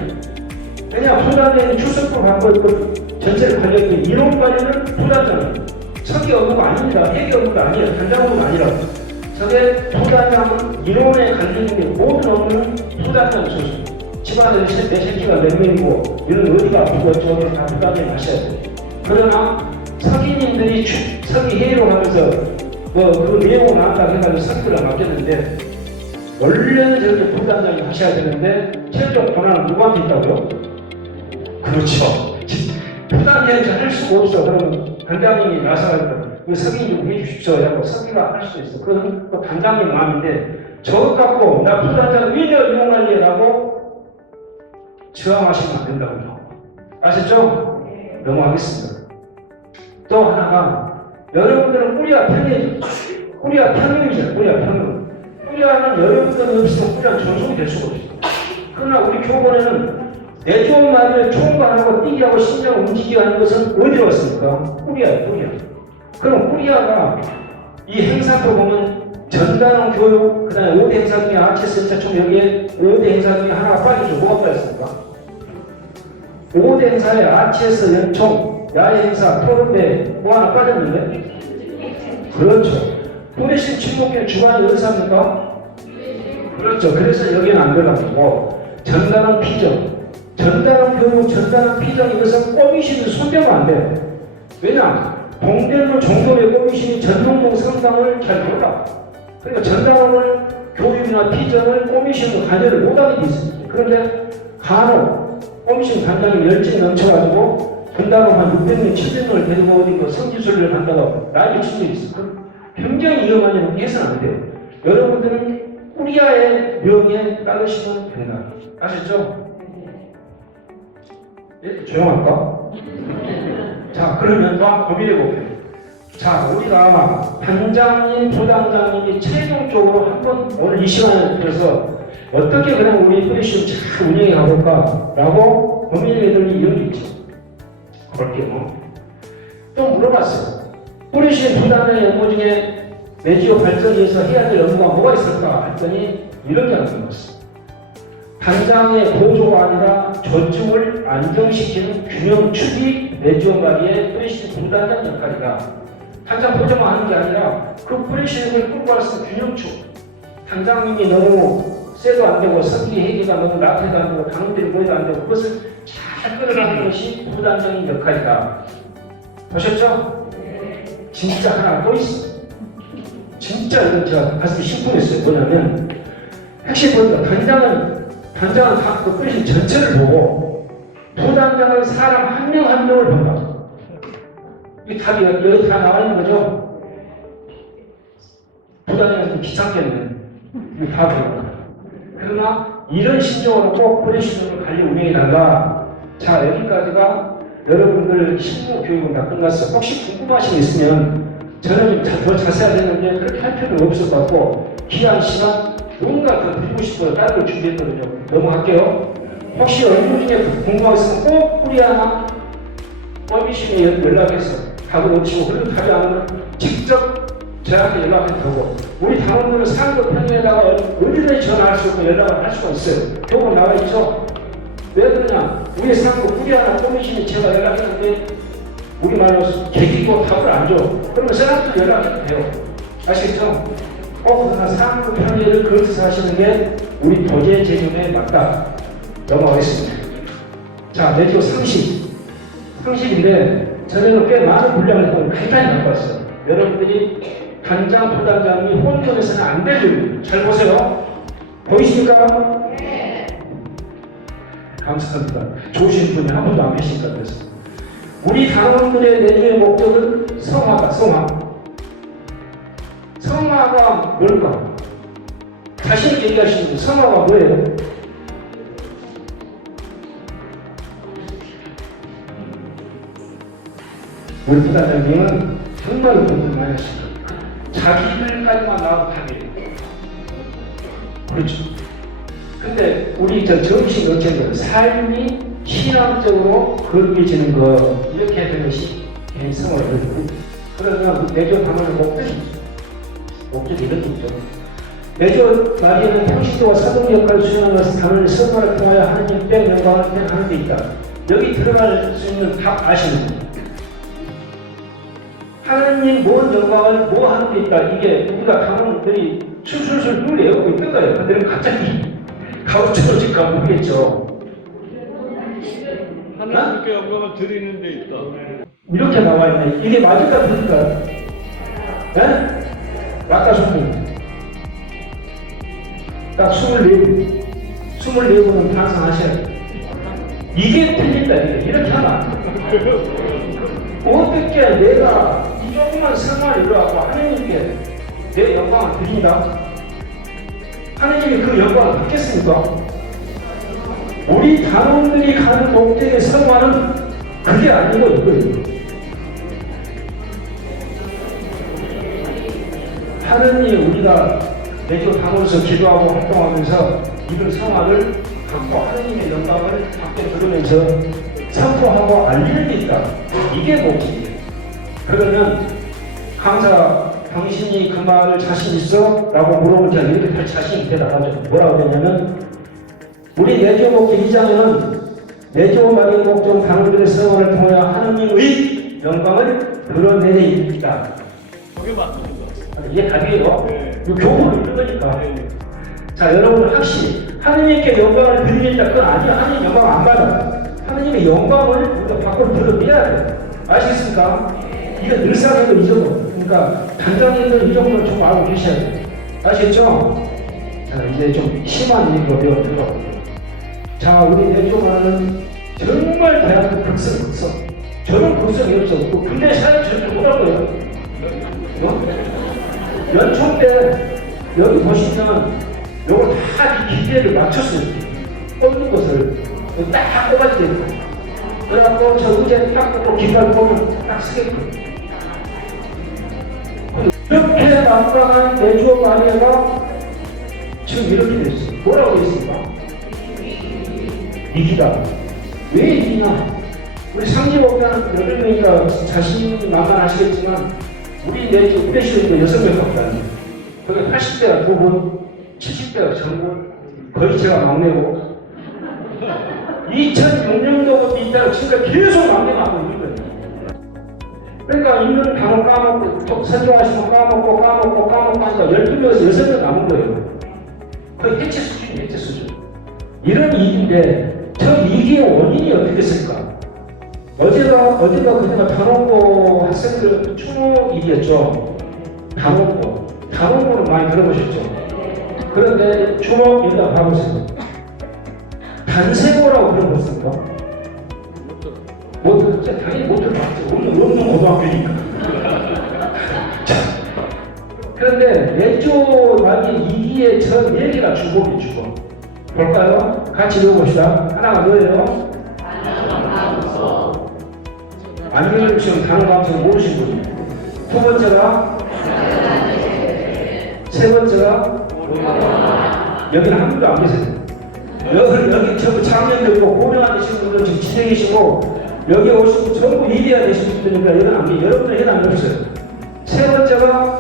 왜냐하면 부단장이 출석부를 갖고 있고 전체를 관리하는 인원 관리는 부단장이에요. 서기 업무가 아닙니다. 회계 업무가 아니에요. 단장 업무가 아니라고. 저게 부단장은 인원에 관리되는 모든 업무는 부단장이 소속. 집안에 내 새끼가 몇 명이고 이런 어디가 아프고 저걸 다 부단장이 하셔야 돼요. 그러나 서기님들이 서기 회의로 하면서 그 내용을 나온다고 해가지고 서기를 맡겼는데 원래는 저렇게 부단장이 하셔야 되는데 최종 권한은 누구한테 있다고요? 그렇죠. 부단장이 할 수가 없어. 그러면 단장님이 나서가지고 서기 좀 해주십시오. 하고 서기가 할 수 있어. 그건 또 단장님 마음인데 저것 갖고 나 부단장 위력 이용관리라고 저항하시면 안 된다고요. 아셨죠? 넘어가겠습니다. 또 하나가 여러분들은 뿌리와 평이잖아요. 뿌리와 평은. 뿌리와는 여러분들은 없으면 뿌리와 전송이 될 수가 없어요. 그러나 우리 교본에는 내주원 말을 총괄하고 뛰기하고 심장을 움직이게 하는 것은 어디로 왔습니까? 뿌리야. 그럼 뿌리야가 이 행사표 보면 전단원 교육, 그 다음에 5대 행사 중에 아치센터 총 여기에 5대 행사 중에 하나가 빠지죠. 뭐가 빠졌습니까? 5대 행사에 아치에서 연총, 야외 행사, 토론대 뭐 하나 빠졌는데? 그렇죠. 뿌리신 침묵회 주관이 어디서 합니까? 그렇죠. 그래서 여기는 안 들어가고 전단은 피정, 전단은 교육, 전단은 피정 이것은 꼬미신을 손대면 안 돼요. 왜냐? 동대문 종교의 꼬미신이 전동동 성당을 잘 몰라. 그러니까 전단을 교육이나 피정을 꼬미신으로 관여를 못하게 돼 있습니다. 그런데 간혹 꼬미신 간장이 열정이 넘쳐가지고 분당은 한 600명, 700명을 데리고 어디 그 성지순례를 한다가 난리 칠 수 있어. 굉장히 위험한 일은 해서는 안 돼요. 여러분들은 꾸리아의 명에 따르시면 된다. 아셨죠? 예, 조용할까? 자, 그러면 또 한번 고민해 볼게요. 자, 우리가 단장님, 부단장님이 최종적으로 한번 오늘 이 시간에 들어서 어떻게 그냥 우리 프레시를 잘 운영해 가볼까라고 고민해 볼 이런 게 있죠. 그럴게요. 또 물어봤어요. 프레시 부단장의 업무 중에 내지오 발전을 위해서 해야 될 업무가 뭐가 있을까 했더니 이런 게 나왔어요. 단장의 보조가 아니라 저축을 안정시키는 균형축이 내지오 관리의 프레시 부단장 역할이다. 단장 보조만 하는 게 아니라 그 프레시를 끌고 갈 수 있는 균형축. 단장님이 너무 세도 안 되고 선기 회계가 너무 낙태도 안 되고 당원들이 모여도 안 되고 그것을 잘 끌어가는 것이 부단장의 역할이다. 보셨죠? 진짜 하나 또 있어. 진짜 이건 제가 봤을 때 심쿵했어요. 뭐냐면 핵심 보니까 단장은 그 프레시 전체를 보고 부단장은 사람 한 명 한 명을 본다. 이 답이 여기 다 나와 있는 거죠? 부단장은 좀 귀찮겠네. 이거 다 보는 거야. 그러나 이런 심정으로 꼭 프레시를 관리 운영해 달라. 자, 여기까지가 여러분들 실무 교육은 다 끝났어. 혹시 궁금하신 게 있으면 저는 좀 더 자세하겠는데 그렇게 할 필요는 없을 것 같고 귀한 시간 뭔가 더 드리고 싶어요. 다른 걸 준비했거든요. 넘어갈게요. 혹시 업무 중에 궁금한 거 있으면 꼭 뿌리 하나 서비스에 연락해서 답을 놓치고 그래도 답이 안 오면 직접 저한테 연락해도 되고 우리 당원들은 상급 평에다가 언제든지 전화할 수 있고 연락을 할 수가 있어요. 교본 나와 있죠? 왜 그러냐? 우리 상급 뿌리 하나 서비스에 제가 연락했는데 우리말로 개기고 답을 안 줘. 그러면 사람들 연락해도 돼요. 아시겠죠? 그러나 상급 편의를 그렇게 하시는 게 우리 도제 제도에 맞다. 넘어가겠습니다. 자, 내지오 30인데 저는 꽤 많은 분량을 간단히 갖고 왔어요. 여러분들이 단장, 부단장이 혼돈해서는 안 될 일. 잘 보세요. 보이십니까? 네. 감사합니다. 좋으신 분이 한 분도 안 계시니까 그래서. 우리 당원들의 내주의 목적은 성화다, 성화. 성화가 뭘까? 자신 있게 얘기하시는 분, 성화가 뭐예요? 우리 부단장님은 정말 공부 많이 하십니다. 자기들까지만 나와도 답이에요. 그렇죠. 근데 우리 정신 어쨌든 삶이 신앙적으로 거룩해지는 거 이렇게 하는 것이 개인 생활을 그러면 내조 당하는 목적이 이렇게 있죠. 내조 마리아는 평신도와 사동 역할을 수행하면서 당을 선거를 통하여 하나님 백 영광을 하는 데 있다. 여기 들어갈 수 있는 답 아시는 분? 하나님 뭔 영광을 뭐 하는 데 있다. 이게 우리가 당원들이 술술술 눈을 외우고 있는 거예요. 근데 갑자기 가우쳐질까 모르겠죠. 하나님께 영광을 드리는 데 있다. 이렇게 나와 있네. 이게 맞을까 틀릴까? 네? 아까 소문. 딱 24분. 24분은 반성하셔야 돼요. 이게 틀린다. 이렇게 하면 안 돼. 어떻게 내가 이 조그만 생활을 이루어가고 하나님께 내 영광을 드린다? 하나님이 그 영광을 받겠습니까? 우리 당원들이 가는 목적의 성화는 그게 아니고 이거예요. 하느님 우리가 매주 당원에서 기도하고 활동하면서 이런 성화를 갖고 하느님의 영광을 받게 부르면서 선포하고 알리는 게 있다. 이게 목적이에요. 그러면 강사 당신이 그 말을 자신 있어? 라고 물어볼 때 이렇게 할 자신 있게 나가죠. 뭐라고 되냐면 우리 내조 목적 2장에는 내조 말의 목적 당원들의 성화를 통하여 하느님의 영광을 드러내는 있다. 그게 맞는 것 같아요. 이게 답이에요. 네. 이 교훈을 읽으니까. 네. 자, 여러분 확실히 하느님께 영광을 드리겠다. 그건 아니야. 하느님 영광 안 받아. 하느님의 영광을 우리가 밖으로 드러내야 돼. 아시겠습니까? 이게 늘상에도 이 정도. 그러니까 단장님들 이 정도는 좀 알고 계셔야 돼. 아시겠죠? 자, 이제 좀 심한 얘기로 배워 들어가볼게요. 자, 우리 내조만은 정말 대한민국 극성. 저런 극성이 없어. 그 군대 사회 절대 못할 거예요. 어? 연총 때 여기 보시면 요거 다 기계를 맞췄어요. 꽂는 것을 딱 꽂아야 돼요. 그래갖고 저 의자에 딱 꽂고 깃발 보면 딱 쓰게끔. 이렇게 막강한 내주어 마리아가 지금 이렇게 됐어요. 뭐라고 됐습니까? 이기다. 왜 이기냐? 우리 상지법관 8명이니까 자신이 만만하시겠지만 우리 내주 우대시도 6명밖에 안 돼요. 거기 80대가 2분, 70대가 전부 거의 제가 막내고 2006년도부터 이따가 지금까지 계속 막내가 하고 있는 거예요. 그러니까 있는 단어 까먹고 선정하시면 까먹고 하니까 12명에서 6명 남은 거예요. 거의 해체 수준. 이런 일인데 저 위기의 원인이 어떻게 됐을까? 어제가 그때가 단원고 학생들 추모일이었죠. 단원고는 많이 들어보셨죠? 그런데 추모 여기다 봐보세요. 단세고라고 들어보셨습니까? 못 들었죠? 당연히 못 들어봤죠. 없는 고등학교니까. 그런데 내조 만기 2기의 전 4개가 주범이. 볼까요? 같이 읽어봅시다. 하나가 뭐예요? 안경을 지금 단어 감성을 모르신 분이에요. 두 번째가 세 번째가 여기는 한 분도 안 계세요. 여기 전부 장년들이고 고령화 되신 분들 지금 진행이시고 여기 오시고 전부 이대화 되신 분들이니까 여기는 안 계세요. 여러분은 해당 없어요. 세 번째가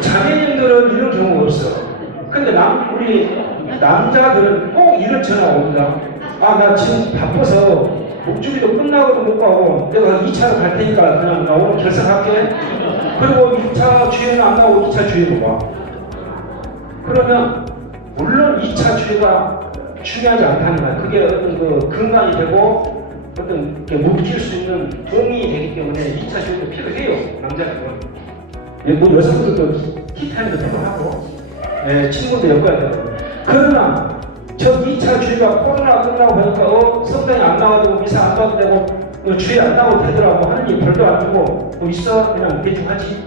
자매님들은 이런 경우가 없어요. 근데 우리 남자들은 꼭 이런 전화가 옵니다. 아, 나 지금 바빠서 목주기도 끝나고도 못 가고 내가 2차로 갈 테니까 그냥 나 오늘 결석할게. 그리고 2차 주회는 안 나오고 2차 주회로 와. 그러면 물론 2차 주회가 중요하지 않다는 거야. 그게 어떤 그 근간이 되고 어떤 묶일 수 있는 동이 되기 때문에 2차 주회도 필요해요. 남자들은. 뭐 여성들도 티타임도 되고 하고 친구도 엮어야 되고. 그러나 저 2차 주의가 코로나 끝나고 보니까 성당에 안 나와도 미사 안 가도 되고 주의 안 나와도 되더라고 하느니 별도 안 주고 뭐 있어? 그냥 대충 하지.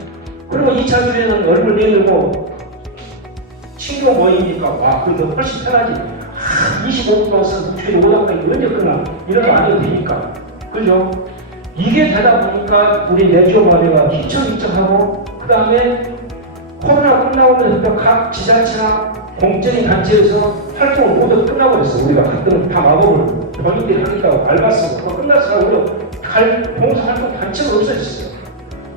그리고 2차 주의는 얼굴 내밀고 친구 모임이니까 와 그래도 훨씬 편하지. 25분 동안 주의를 오다까지 언제 끝나? 이런 거 안 해도 되니까. 그죠? 이게 되다 보니까 우리 내주어마리가 휘청휘청하고 그 다음에 코로나 끝나고 나서 각 지자체나 공적인 단체에서 활동을 모두 끝나버렸어. 우리가 가끔 다 마법을 본인들이 하니까 알바쓰고 그거 끝났어. 우리가 봉사활동 단체가 없어졌어요.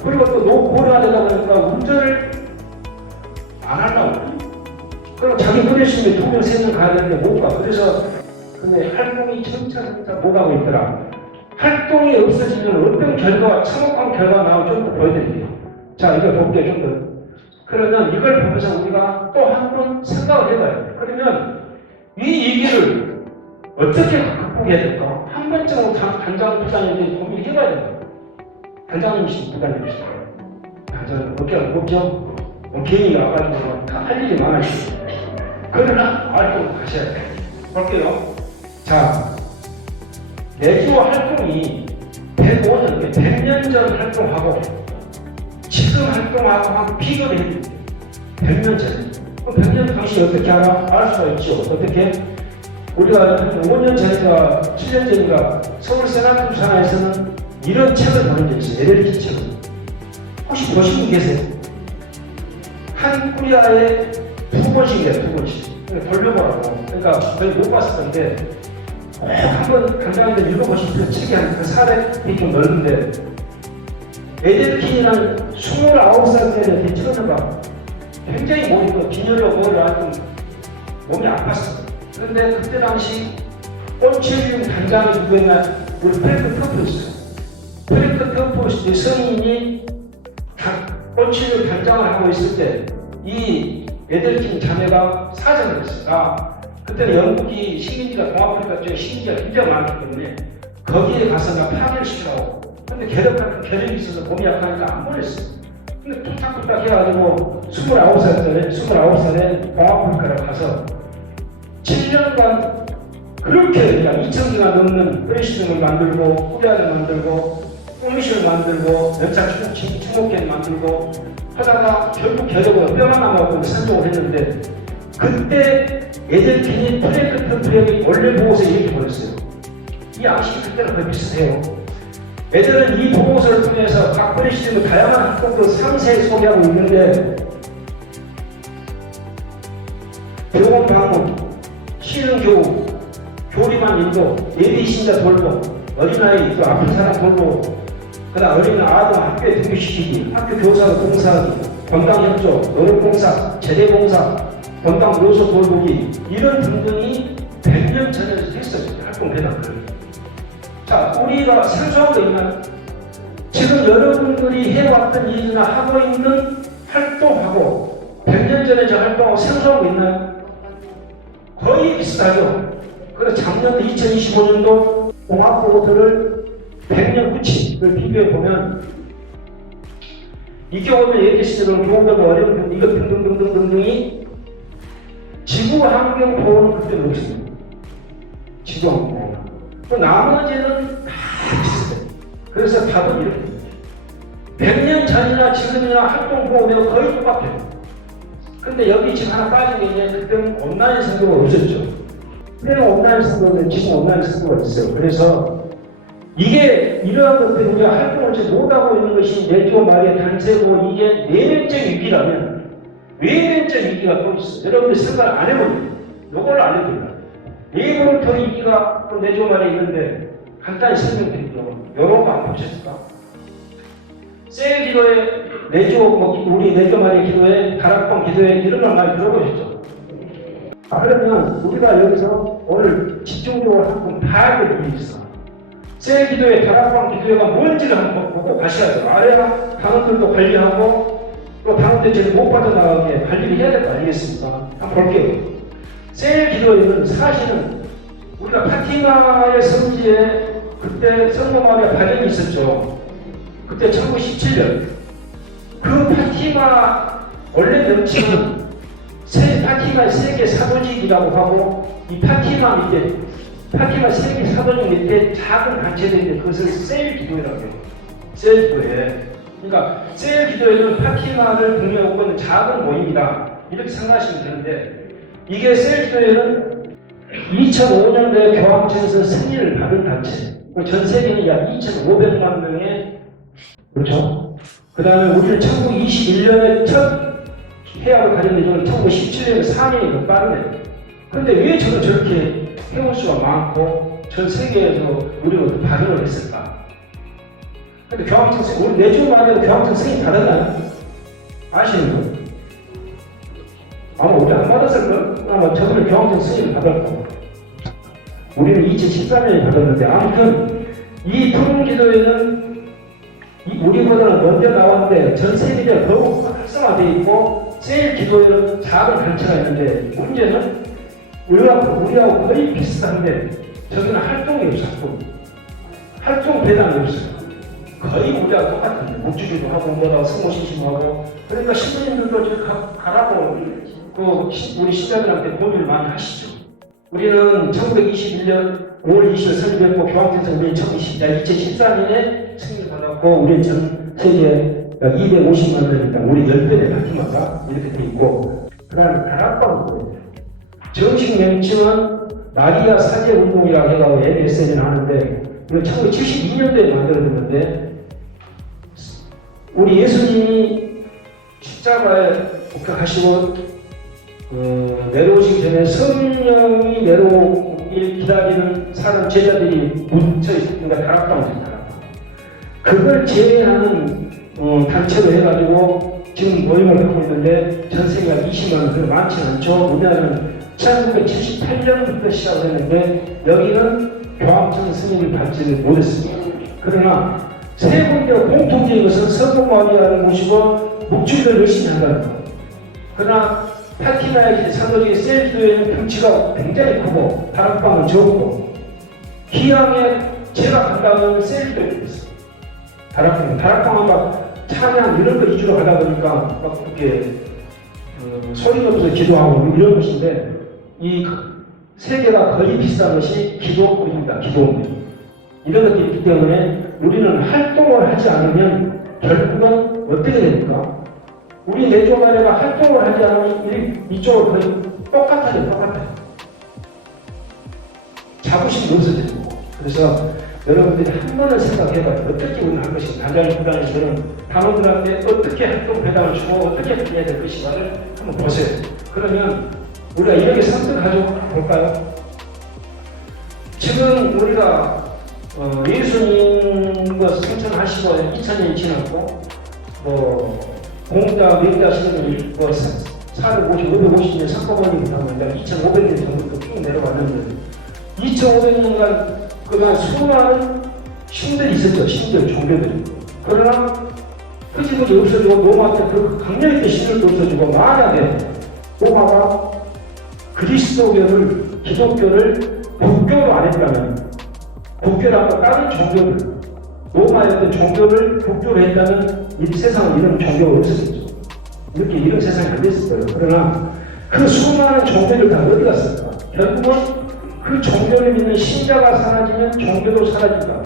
그리고 또 고령화되다 보니까 운전을 안 하려고. 그리고 자기 부대심에 2명, 3명 가야 되는데 못 가. 그래서 근데 활동이 점차 못 가고 있더라. 활동이 없어지면 어떤 결과가 참혹한 결과가 나오면 좀 더 보여드릴게요. 자, 이걸 볼게요. 좀 더. 그러면 이걸 보면서 우리가 또 한 번 생각을 해봐야 돼요. 그러면 이 위기를 어떻게 극복해야 될까? 한 번쯤은 단장 부장님들이 고민을 해봐야 된다. 단장님이신 부장님이시죠. 단장님 어깨가 무겁죠? 괜히 와가지고 다 할 일이 많아요. 그러나 활동 하셔야 돼요. 볼게요. 자, 내주어 활동이 105년, 100년 전 활동하고 지금 활동하고 한 비교를 해야 돼요. 100년 전. 그럼 100년 당시 어떻게 알아? 알 수가 있죠. 어떻게? 우리가 5년 전인가 7년 전인가 서울 세나툼 산하에서는 이런 책을 보낸 적이 있어요. LLT 책을. 혹시 보신 분 계세요? 한 꾸리아에 2번씩이에요. 2번씩. 돌려보라고. 그러니까 거의 못 봤을 건데 한번 간장한테 읽어보시면 책이 한 400이 좀 넓은데 에델킨이라는 29살 때 대처녀가 굉장히 몸이 빈혈로 머리를 앓고 몸이 아팠어. 그런데 그때 당시 꼴체리움 단장이 누구였나? 우리 프랭크 터프였어요. 프랭크 페네크토프 성인이 꽃치를 단장을 하고 있을 때 이 에델킨 자매가 사정을 했어요. 그때는 영국이 식민지가 동아프리카 쪽에 식민지가 굉장히 많기 때문에 거기에 가서 나 파괴를 시키라고. 근데 계력이 있어서 몸이 약하니까 안 보냈어. 근데 뚝딱뚝딱 해가지고 29살에 동아프리카를 가서 7년간 그렇게 그냥 2,000개가 넘는 프레시즘을 만들고 후리아를 만들고 꼬미션을 만들고 연차 주목기를 만들고 하다가 결국 계력으로 뼈만 남아갖고 산종을 했는데 그때 에델킨이 페네크토프에게 원래 보고서에 이렇게 보냈어요. 이 양식이 그때는 거의 비슷해요. 애들은 이 보고서를 통해서 각 프레시즘의 다양한 학폭도 상세히 소개하고 있는데 병원 방문, 쉬는 교육, 교리만 인도, 예비 신자 돌보, 어린아이, 또 아픈 사람 돌보, 그다음 어린 아동 학교에 등교시키기, 학교 교사로 봉사하기, 건강협조, 노력봉사, 제대봉사, 건강묘소 돌보기 이런 등등이 100년 전에 했어요. 활동대담을. 자, 우리가 생소한 거 있나요? 지금 여러분들이 해왔던 일이나 하고 있는 활동하고 100년 전에 저 활동하고 생소한 거 있나요? 거의 비슷하죠. 그래서 작년 2025년도 공학보고서를 100년 후치를 비교해보면 이 경우에 얘기하시던 교훈하고 어려운 이것 등등등등등등이 지구환경보호는 그때 놓고 있습니다. 지구환경보호. 또 나머지는 다 비슷해요. 그래서 답은 이렇게 됩니다. 100년 전이나 지금이나 활동보호가 거의 똑같아요. 근데 여기 지금 하나 빠진 게 있는데 그때는 온라인 선거가 없었죠. 그때는 온라인 선거인데 지금 온라인 선거가 있어요. 그래서 이게 이러한 것들이 우리가 활동을 지금 못하고 있는 것이 내조 말의 단세고 이게 내면적 위기라면 외면적 위기가 또 있어요. 여러분들 생각을 안 해보면 이걸 알려드립니다. 내부터 위기가 또 내조 말에 있는데 간단히 설명드릴게요. 이런 거 안 보셨을까? 셀 기도에 내조 우리 내조 말의 기도에 다락방 기도에 이런 걸 많이 들어보셨죠? 그러면 우리가 여기서 오늘 집중적으로 한번 봐야 될 일이 있어. 셀 기도회, 다락방 기도회가 뭔지를 한번 보고 가셔야 돼요. 아래가 당원들도 관리하고 또 당원들 제일 못 빠져나가게 관리를 해야 될 거 아니겠습니까? 한번 볼게요. 셀 기도회는 사실은 우리가 파티마의 성지에 그때 성모마리아 발현이 있었죠. 그때 1917년. 그 파티마 원래 명칭은 파티마 세계 사도직이라고 하고 이 파티마 밑에 파티마 세계 사도직 밑에 작은 단체들인데 그것을 셀 기도회라고 해요. 셀 기도회. 그러니까 셀 기도회는 파티마를 독려하고 있는 작은 모임이다. 이렇게 생각하시면 되는데 이게 셀 기도회는 2005년도에 교황청에서 승인을 받은 단체. 전 세계는 약 2,500만 명의 그렇죠. 그 다음에 우리는 1921년에 첫 해약을 가졌는데 저는 1917년에 4년이 더 빠르네. 그런데 왜 저는 저렇게 해올 수가 많고 전 세계에서 우리가 반응을 했을까? 근데 교황청 승인, 우리 내주 말에 교황청 승인 받았나요? 아시는 분? 아마 우리 안 받았을걸? 아마 저들은 교황청 승인을 받았고 우리는 2013년에 받았는데 아무튼 이 통일기도회는 우리보다는 먼저 나왔는데 전 세계적으로 더욱 활성화되어 있고 셀 기도회는 작은 단체가 있는데 문제는 우리하고 거의 비슷한데 저기는 활동이 없었고 활동 배당이 없어요. 거의 우리하고 똑같은데 목주기도 하고 뭐라고 성모신심하고 그러니까 신부님들도 저기 가라고 우리 신자들한테 공유를 많이 하시죠. 우리는 1921년 5월 20일 설립했고 교황청에서 우리는 2014년에 승인을 받았고 우리는 전 세계 250만 명이니까 우리 10배의 파티마가 이렇게 돼 있고 그 다음에 다락방 정식 명칭은 마리아 사제 운동이라고 해가지고 MSN을 하는데 이건 1972년도에 만들어졌는데 우리 예수님이 십자가에 복각하시고 내려오시기 전에 성령이 내려오길 기다리는 사람 제자들이 묻혀 있으니까 다락방을 다락방. 그걸 제외하는 단체로 해가지고 지금 모임을 하고 있는데 전 세계가 20만 명, 많지 않죠. 우리나라는 1978년부터 시작을 했는데 여기는 교황청 승인을 받지를 못했습니다. 그러나 세 군데 공통적인 것은 성공마을이라는 곳이고 목줄을 열심히 한다는 것. 그러나 파티나의 상도적인 셀주도에는 덩치가 굉장히 크고 다락방은 적고 기왕에 제가 간다면 셀주도에 있어. 다락방은 막 찬양 이런 거 위주로 하다 보니까 막 그렇게 소리 없어서 기도하고 이런 것인데 이 세 개가 거의 비슷한 것이 기도입니다. 기도입니다. 이런 것들이 있기 때문에 우리는 활동을 하지 않으면 결국은 어떻게 됩니까? 우리 내조마래가 활동을 하지 않으면 이쪽으로 거의 똑같아요. 자부심이 없어지는 거고. 그래서 여러분들이 한 번은 생각해봐요. 어떻게 우리는 한 것인가. 단장부단에서는 단원들한테 어떻게 활동 배당을 주고 어떻게 해야 될 것인가를 한번 보세요. 그러면 우리가 이렇게 선택하죠. 볼까요? 지금 우리가 예수님과 성천하시고 2000년이 지났고 공자, 명자 시대는 450, 550년 석가모니부터 하면 2500년 정도 쭉 내려왔는데 2500년간 그동안 수많은 신들이 있었죠. 신들, 종교들이. 그러나 흐지부지 없어지고 로마 때 그 강력했던 신들도 없어지고 만약에 로마가 그리스도교를, 기독교를 국교로 안 했다면 국교라고 다른 종교를 로마의 어떤 종교를 국교로 했다면 이 세상은 이런 종교가 없었겠죠. 이런 세상이 안 됐을 거예요. 그러나 그 수많은 종교들 다 어디 갔을까? 결국은 그 종교를 믿는 신자가 사라지면 종교도 사라진다.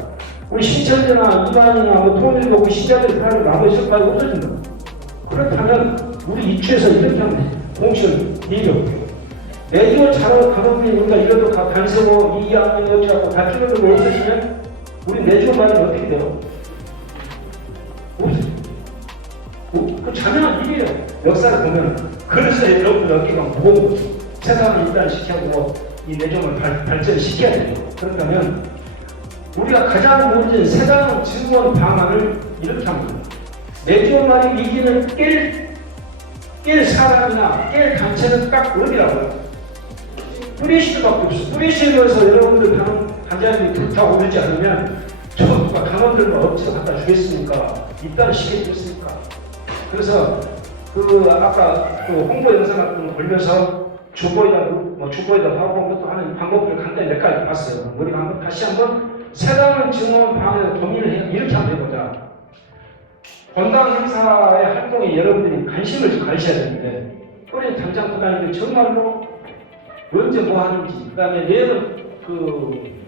우리 신천지나 이만이나 통일교 그 신자들이 사라지면 나머지 색깔이 없어진다. 그렇다면 우리 이주에서 이렇게 하면 돼. 공식을 얘기해요. 내조 자로 가동이 우리가 이래도 간세고 이양이 어찌하고 다 끼어들고 없으시면 우리 내조 말은 어떻게 돼요? 없어요. 그 자명한 일이에요. 역사를 보면. 그래서 여러분들 여기가 무거운 거죠. 세상을 일단 시켜고 이 내조를 발전시켜야 돼요. 그렇다면 우리가 가장 먼저 세상 증원 방안을 이렇게 합니다. 내조 말이 이기는 깰 사람이나 깰 단체는 딱 어디라고요? 프리시드밖에 없어. 프리시드에서 여러분들 간장님이 불타고 오르지 않으면 저 누가 강원들만 억지로 갖다 주겠습니까? 이딴 시겠습니까? 그래서 아까 홍보 영상 같은 거 올려서 주보에다 하고 것도 하는 방법을 간단히 몇 가지 봤어요. 우리 한번 다시 한번 세상을 증오한 방안에서 동의를 해 이렇게 한번 해보자. 건강 행사의 활동에 여러분들이 관심을 좀 가지셔야 되는데 우리 당장 부단님들 정말로 언제 뭐 하는지, 그 다음에 내일은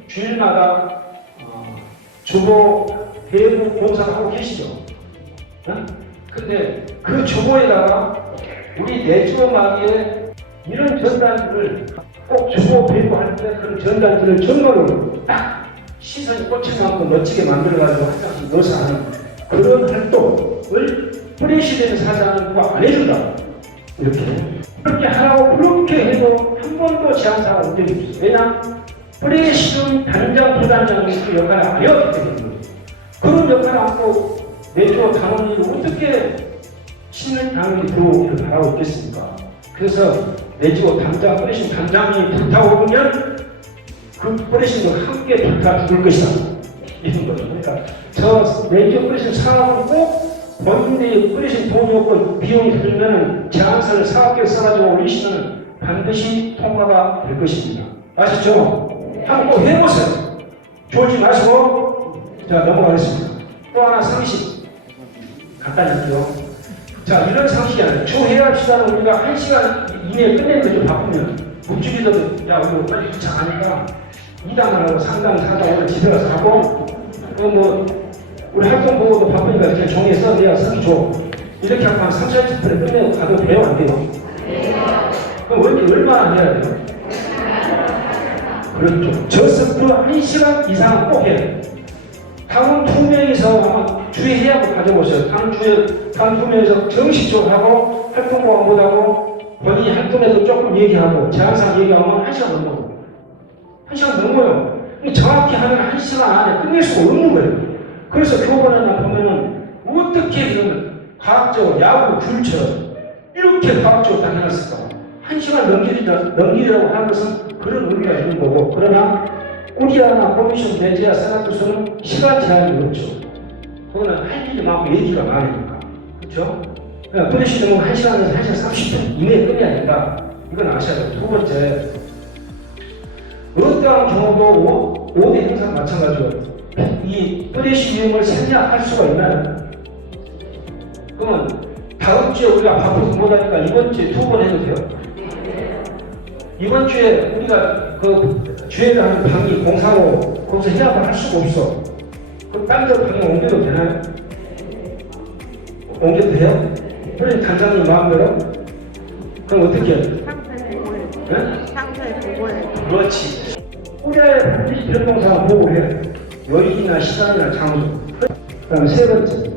주일마다 주보 대부 공사를 하고 계시죠. 근데 그 주보에다가 우리 내주마기에 이런 전단지를 꼭 주보 배부할 때 그런 전단지를 정말로 딱 시선이 꽂힐 만큼 멋지게 만들어가지고 한 장씩 넣어서 하는 그런 활동을 프레시되는 사장은 누가 안 해준다. 이렇게 하라고 그렇게 해도 한 번도 제안사가 온 적이 없어요. 왜냐? 프레시든 단장, 부단장이 그 역할을 안 해왔기 때문에 그런 역할을 안고 내조 당원이 어떻게 신을 당원이 들어오기를 바라고 있겠습니까? 그래서 내조 당장, 프레시 단장이 불타고 오면 그 프레시도 함께 불타 죽을 것이다. 이런 거죠. 그러니까 저 내조 프레시 사업은 꼭 본인들이 뿌리신 돈이 없고 비용이 들면 제안서를 사업계획 써가지고 올리시면 반드시 통과가 될 것입니다. 아시죠? 한번 꼭 해보세요. 졸지 마시고. 자, 넘어가겠습니다. 또 하나 상식 간단히 할게요. 자, 이런 상식이 아니에요. 조회합시다는 우리가 1시간 이내에 끝내는 게 좀 바쁘면 묵주기도 야 우리 빨리 도착하니까 2당을 하고 3당, 4당 오늘 집에 가서 하고 우리 활동 보고도 바쁘니까 그냥 종이에 써내야 쓰기 줘. 이렇게 하면 한 3, 40분에 끝내고 가도 돼요? 안 돼요? 그럼 얼마나 해야 돼요? 그렇죠. 저습도 1시간 이상 꼭 해야 돼요. 당원 2명이서 아마 주에 해하고 가져보세요. 당 2명이서 정식적으로 하고 활동 보고 못하고 본인이 활동에서 조금 얘기하고 제안상 얘기하면 1시간 넘어요. 1시간 넘어요. 정확히 하면 1시간 안에 끝낼 수가 없는 거예요. 그래서 교본에나 보면은 어떻게 이런 과학적으로 야구, 귤처럼 이렇게 과학적으로 다 해놨을까? 1시간 넘기려고 하는 것은 그런 의미가 있는 거고, 그러나 우리아나 코미션, 내지야, 세나투스는 시간 제한이 없죠. 그거는 할 일이 많고 얘기가 많으니까. 그렇죠? 그러니까 부대시는 1시간에서 1시간 30분 이내에 끝내야 된다. 이건 아셔야 돼요. 두 번째, 어떠한 경우도 5대 행사는 마찬가지로 이 부대시 이용을 생략할 수가 있나요? 그러면 다음 주에 우리가 바쁘지 못하니까 이번 주에 2번 해도 돼요? 이번 주에 우리가 그 주회를 하는 방이 공사로 거기서 해약을 할 수가 없어. 그럼 딴 데 방에 옮겨도 되나요? 옮겨도 돼요? 그러니 단장님 마음대로? 그럼 어떻게 해요? 상세 보고해. 그렇지. 우리의 반드시 변동사항 보고해. 요일이나 시간이나 장소. 그 다음에 세 번째.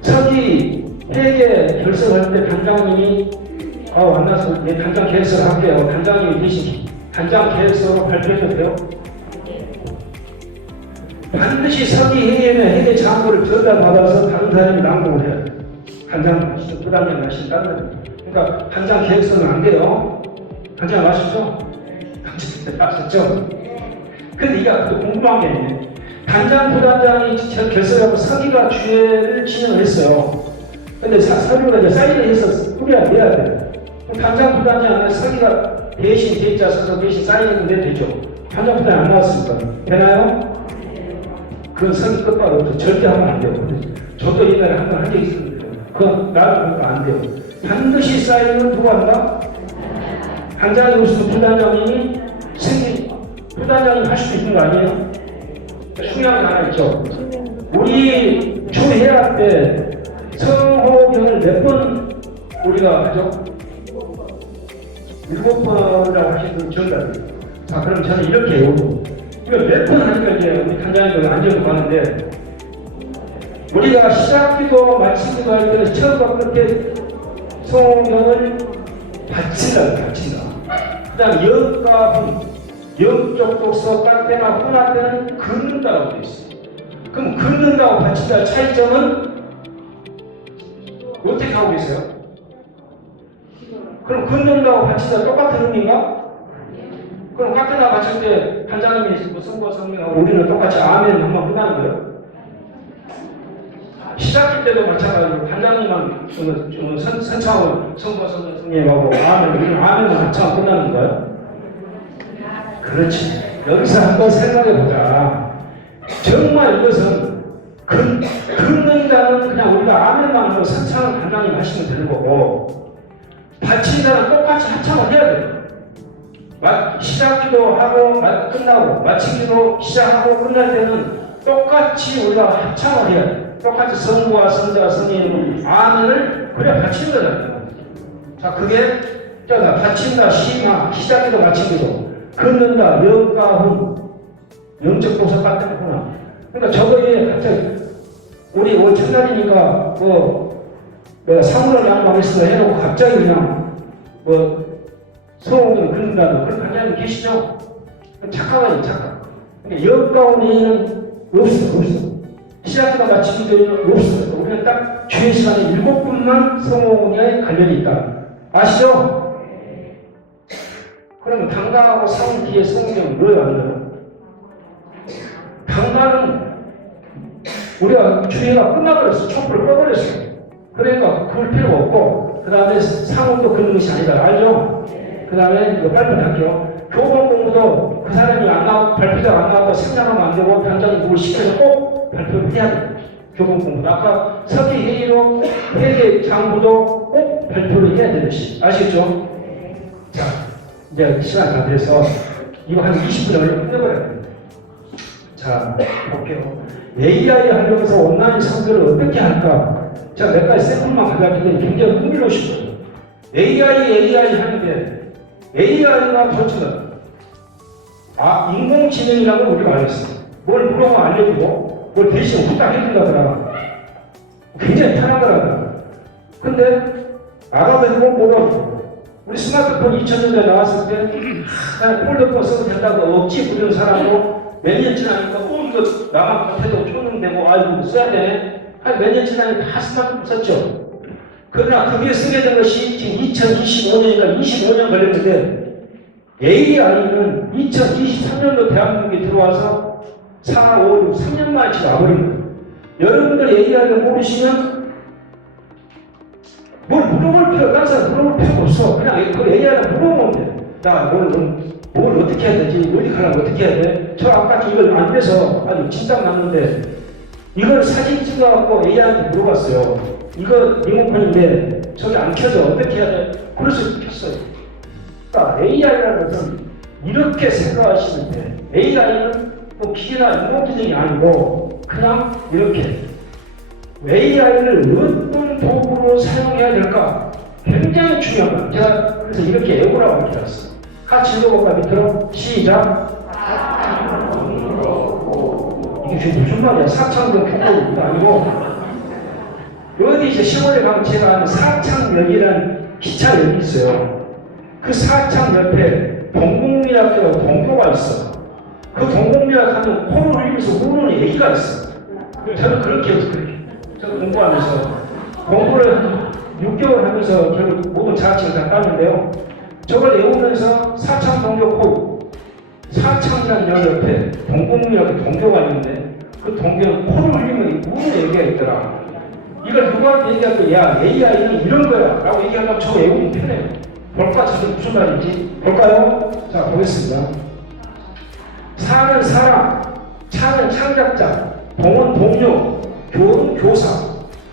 서기 회계 결석할 때 단장님이 만나서 단장 계획서를 할게요. 단장님이 대신 단장 계획서로 발표해도 돼요? 반드시 서기 회계면 회계 장부를 전달받아서 다른 사람이 낭독을 해야 돼요. 단장 마시죠. 부담장 마신다는. 그러니까 단장 계획서는 안 돼요. 단장 마시죠? 아셨죠? 근데 이게 또 궁금한 게 있네. 단장, 부단장이 결석하고 서기가 주회를 진행을 했어요. 근데 서류가 이제 사인을 해서 뿌려야 돼야 돼. 단장, 부단장은 서기가 대신 대자 써서 대신 사인했는데 되죠. 단장, 부단장 안 나왔으니까. 되나요? 그건 서기 끝바로 절대 하면 안 돼요. 저도 옛날에 한 번 한 적 있었는데 그건 나를 보니까 안 돼요. 반드시 사인은 누가 한다? 단장이 없으면 부단장이 부단장이 할 수도 있는 거 아니에요? 중요한 게 하나 있죠. 우리 초회합 때 성호경을 몇 번 우리가 하죠? 7번이라고 하시는 분 정답이에요. 자, 그럼 저는 이렇게 해요. 이거 몇 번 하니까 이제 우리 단장님도 안전을 가는데 우리가 시작기도 마치기도 할 때는 처음과 끝에 성호경을 바친다. 그 다음 영과 훈. 영적 독서, 깡패나 훈화 때는 긋는다고 되어 있어요. 그럼 긋는다고 바친다 차이점은 어떻게 하고 계세요? 그럼 긋는다고 바친다 똑같은 의미인가? 그럼 깡패나 바칠 때 단장님이 무슨 거 성명하고 우리는 똑같이 아멘 한번 끝나는 거예요? 시작할 때도 마찬가지로 단장님만 선창을 선거 선생님하고 아멘 우리는 아멘을 한참 끝나는 거예요? 그렇지. 여기서 한번 생각해보자. 정말 이것은 긋는다는 그냥 우리가 아멘만 하고 선창을 단장님 하시면 되는 거고 바친다는 똑같이 합창을 해야 돼요. 시작기도 하고 끝나고 마치기도 시작하고 끝날 때는 똑같이 우리가 합창을 해야 돼요. 똑같이 성부와 성자, 성인은 아멘을 그래 바치는 거잖아요. 자, 그게 바친다, 시마, 시작기도 마치기도 긋는다, 영과 훈, 영적 도서 같은 거구나. 그러니까 저거에 갑자기 우리 올 첫날이니까 내가 사물을 양보하겠습니다 해놓고 갑자기 그냥 소원을 긋는다는 그런 관장님 계시죠? 착각아니에요, 착각. 그러니까 영과 훈에는 없어. 시작과 마치기도 없어. 우리는 딱 주의 시간에 7분만 성호군에 관련이 있다. 아시죠? 그러면 당가하고 상 뒤에 성경은 넣어요, 안 넣어요? 당가는 우리가 주의가 끝나버렸어. 촛불을 꺼버렸어. 그러니까 그럴 필요가 없고, 그 다음에 상은 또 그런 것이 아니다. 알죠? 그 다음에 이거 발표 할게요. 교본 공부도 그 사람이 발표자가 안 나왔다고 생략하면 안 되고, 단장이 누굴 시켜서 꼭 발표를 해야 돼요. 교본 공부도. 아까 서기 회의로 회계 장부도 꼭 발표를 해야 되듯이. 아시겠죠? 자. 이제 시간 다 돼서 이거 한 20분 얼른 끝내버려야 됩니다. 자, 볼게요. AI 하려고 해서 온라인 상대를 어떻게 할까? 제가 몇 가지 샘플만 가져왔는데 굉장히 흥미로우실 거예요. AI 하는데 AI가 도대체 인공지능이라고 우리가 알았어요. 뭘 물어보면 알려주고 뭘 대신 후딱 해준다더라. 굉장히 편하더라고요. 근데 알아보고 뭐라고 우리 스마트폰 2000년대에 나왔을 때 그냥 폴더폰 써도 된다고 억지 부리는 사람도 몇 년 지나니까 이거 나만 못해도 초능되고 아이고 써야 되네. 한 몇 년 지나니까 다 스마트폰 썼죠. 그러나 그게 쓰게 된 것이 지금 2025년이니까 25년 걸렸는데 AI는 2023년도 대한민국에 들어와서 4, 5, 6, 3년 만에 지금 와버린 거예요. 여러분들 AI를 모르시면 뭘 물어볼 필요, 다른 사람 물어볼 필요가 없어. 그냥 그 AI를 물어보면 돼. 나 뭘 어떻게 해야 되지? 어디 가려면 어떻게 해야 돼? 저 아까 이걸 안 돼서 아주 진땀 났는데 이걸 사진 찍어갖고 AI한테 물어봤어요. 이거 리모컨인데 저기 안 켜져. 어떻게 해야 돼? 그래서 켰어요. 그러니까 AI라는 것은 이렇게 생각하시면 돼. AI는 뭐 기계나 인공지능이 아니고 그냥 이렇게 AI를 어떤 도구로 사용해야 될까? 굉장히 중요한 거예요. 제가 그래서 이렇게 애고라고 얘기했어요. 같이 읽어볼까 밑으로? 시작. 이게 무슨 말이야? 사창동 교통이 아니고 어디 이제 시골에 가면 제가 아는 사창역이라는 기차역이 있어요. 그 사창 옆에 동국미학교 동교가 있어. 그 동국미학 하면 코를 흘리면서 우는 얘기가 있어. 저는 그렇게 해서 그렇게. 저는 공부하면서 공부를 6개월 하면서 결국 모든 자격증을 다 땄는데요. 저걸 외우면서 사창 동교 코, 사창이라는 역 옆에 동국미학교 동교가 있는데 그 동교는 코를 흘리면 우는 얘기가 있더라. 이걸 누구한테 얘기할 때, 야, AI는 이런 거야 라고 얘기하면 저 외우기 편해요. 볼까? 저게 무슨 말인지 볼까요? 자, 보겠습니다. 사는 사람, 차는 창작자, 동은 동료, 교는 교사,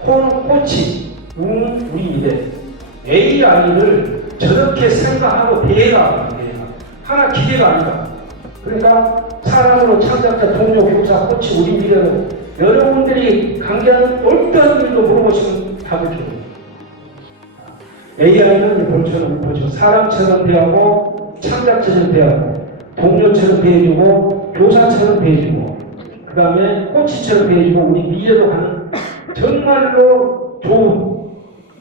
코는 코치, 우는 우리 미래. AI를 저렇게 생각하고 대해가 하나 기계가 아니다. 그러니까 사람으로 창작자, 동료, 교사, 코치, 우리 미래로 여러분들이 관계하는 어떤 일도 물어보시면 답을 줘요. AI는 볼처럼 보죠. 사람처럼 대하고 창작처럼 대하고 동료처럼 대해주고 교사처럼 대해주고 그 다음에 코치처럼 대해주고 우리 미래로 가는 정말로 좋은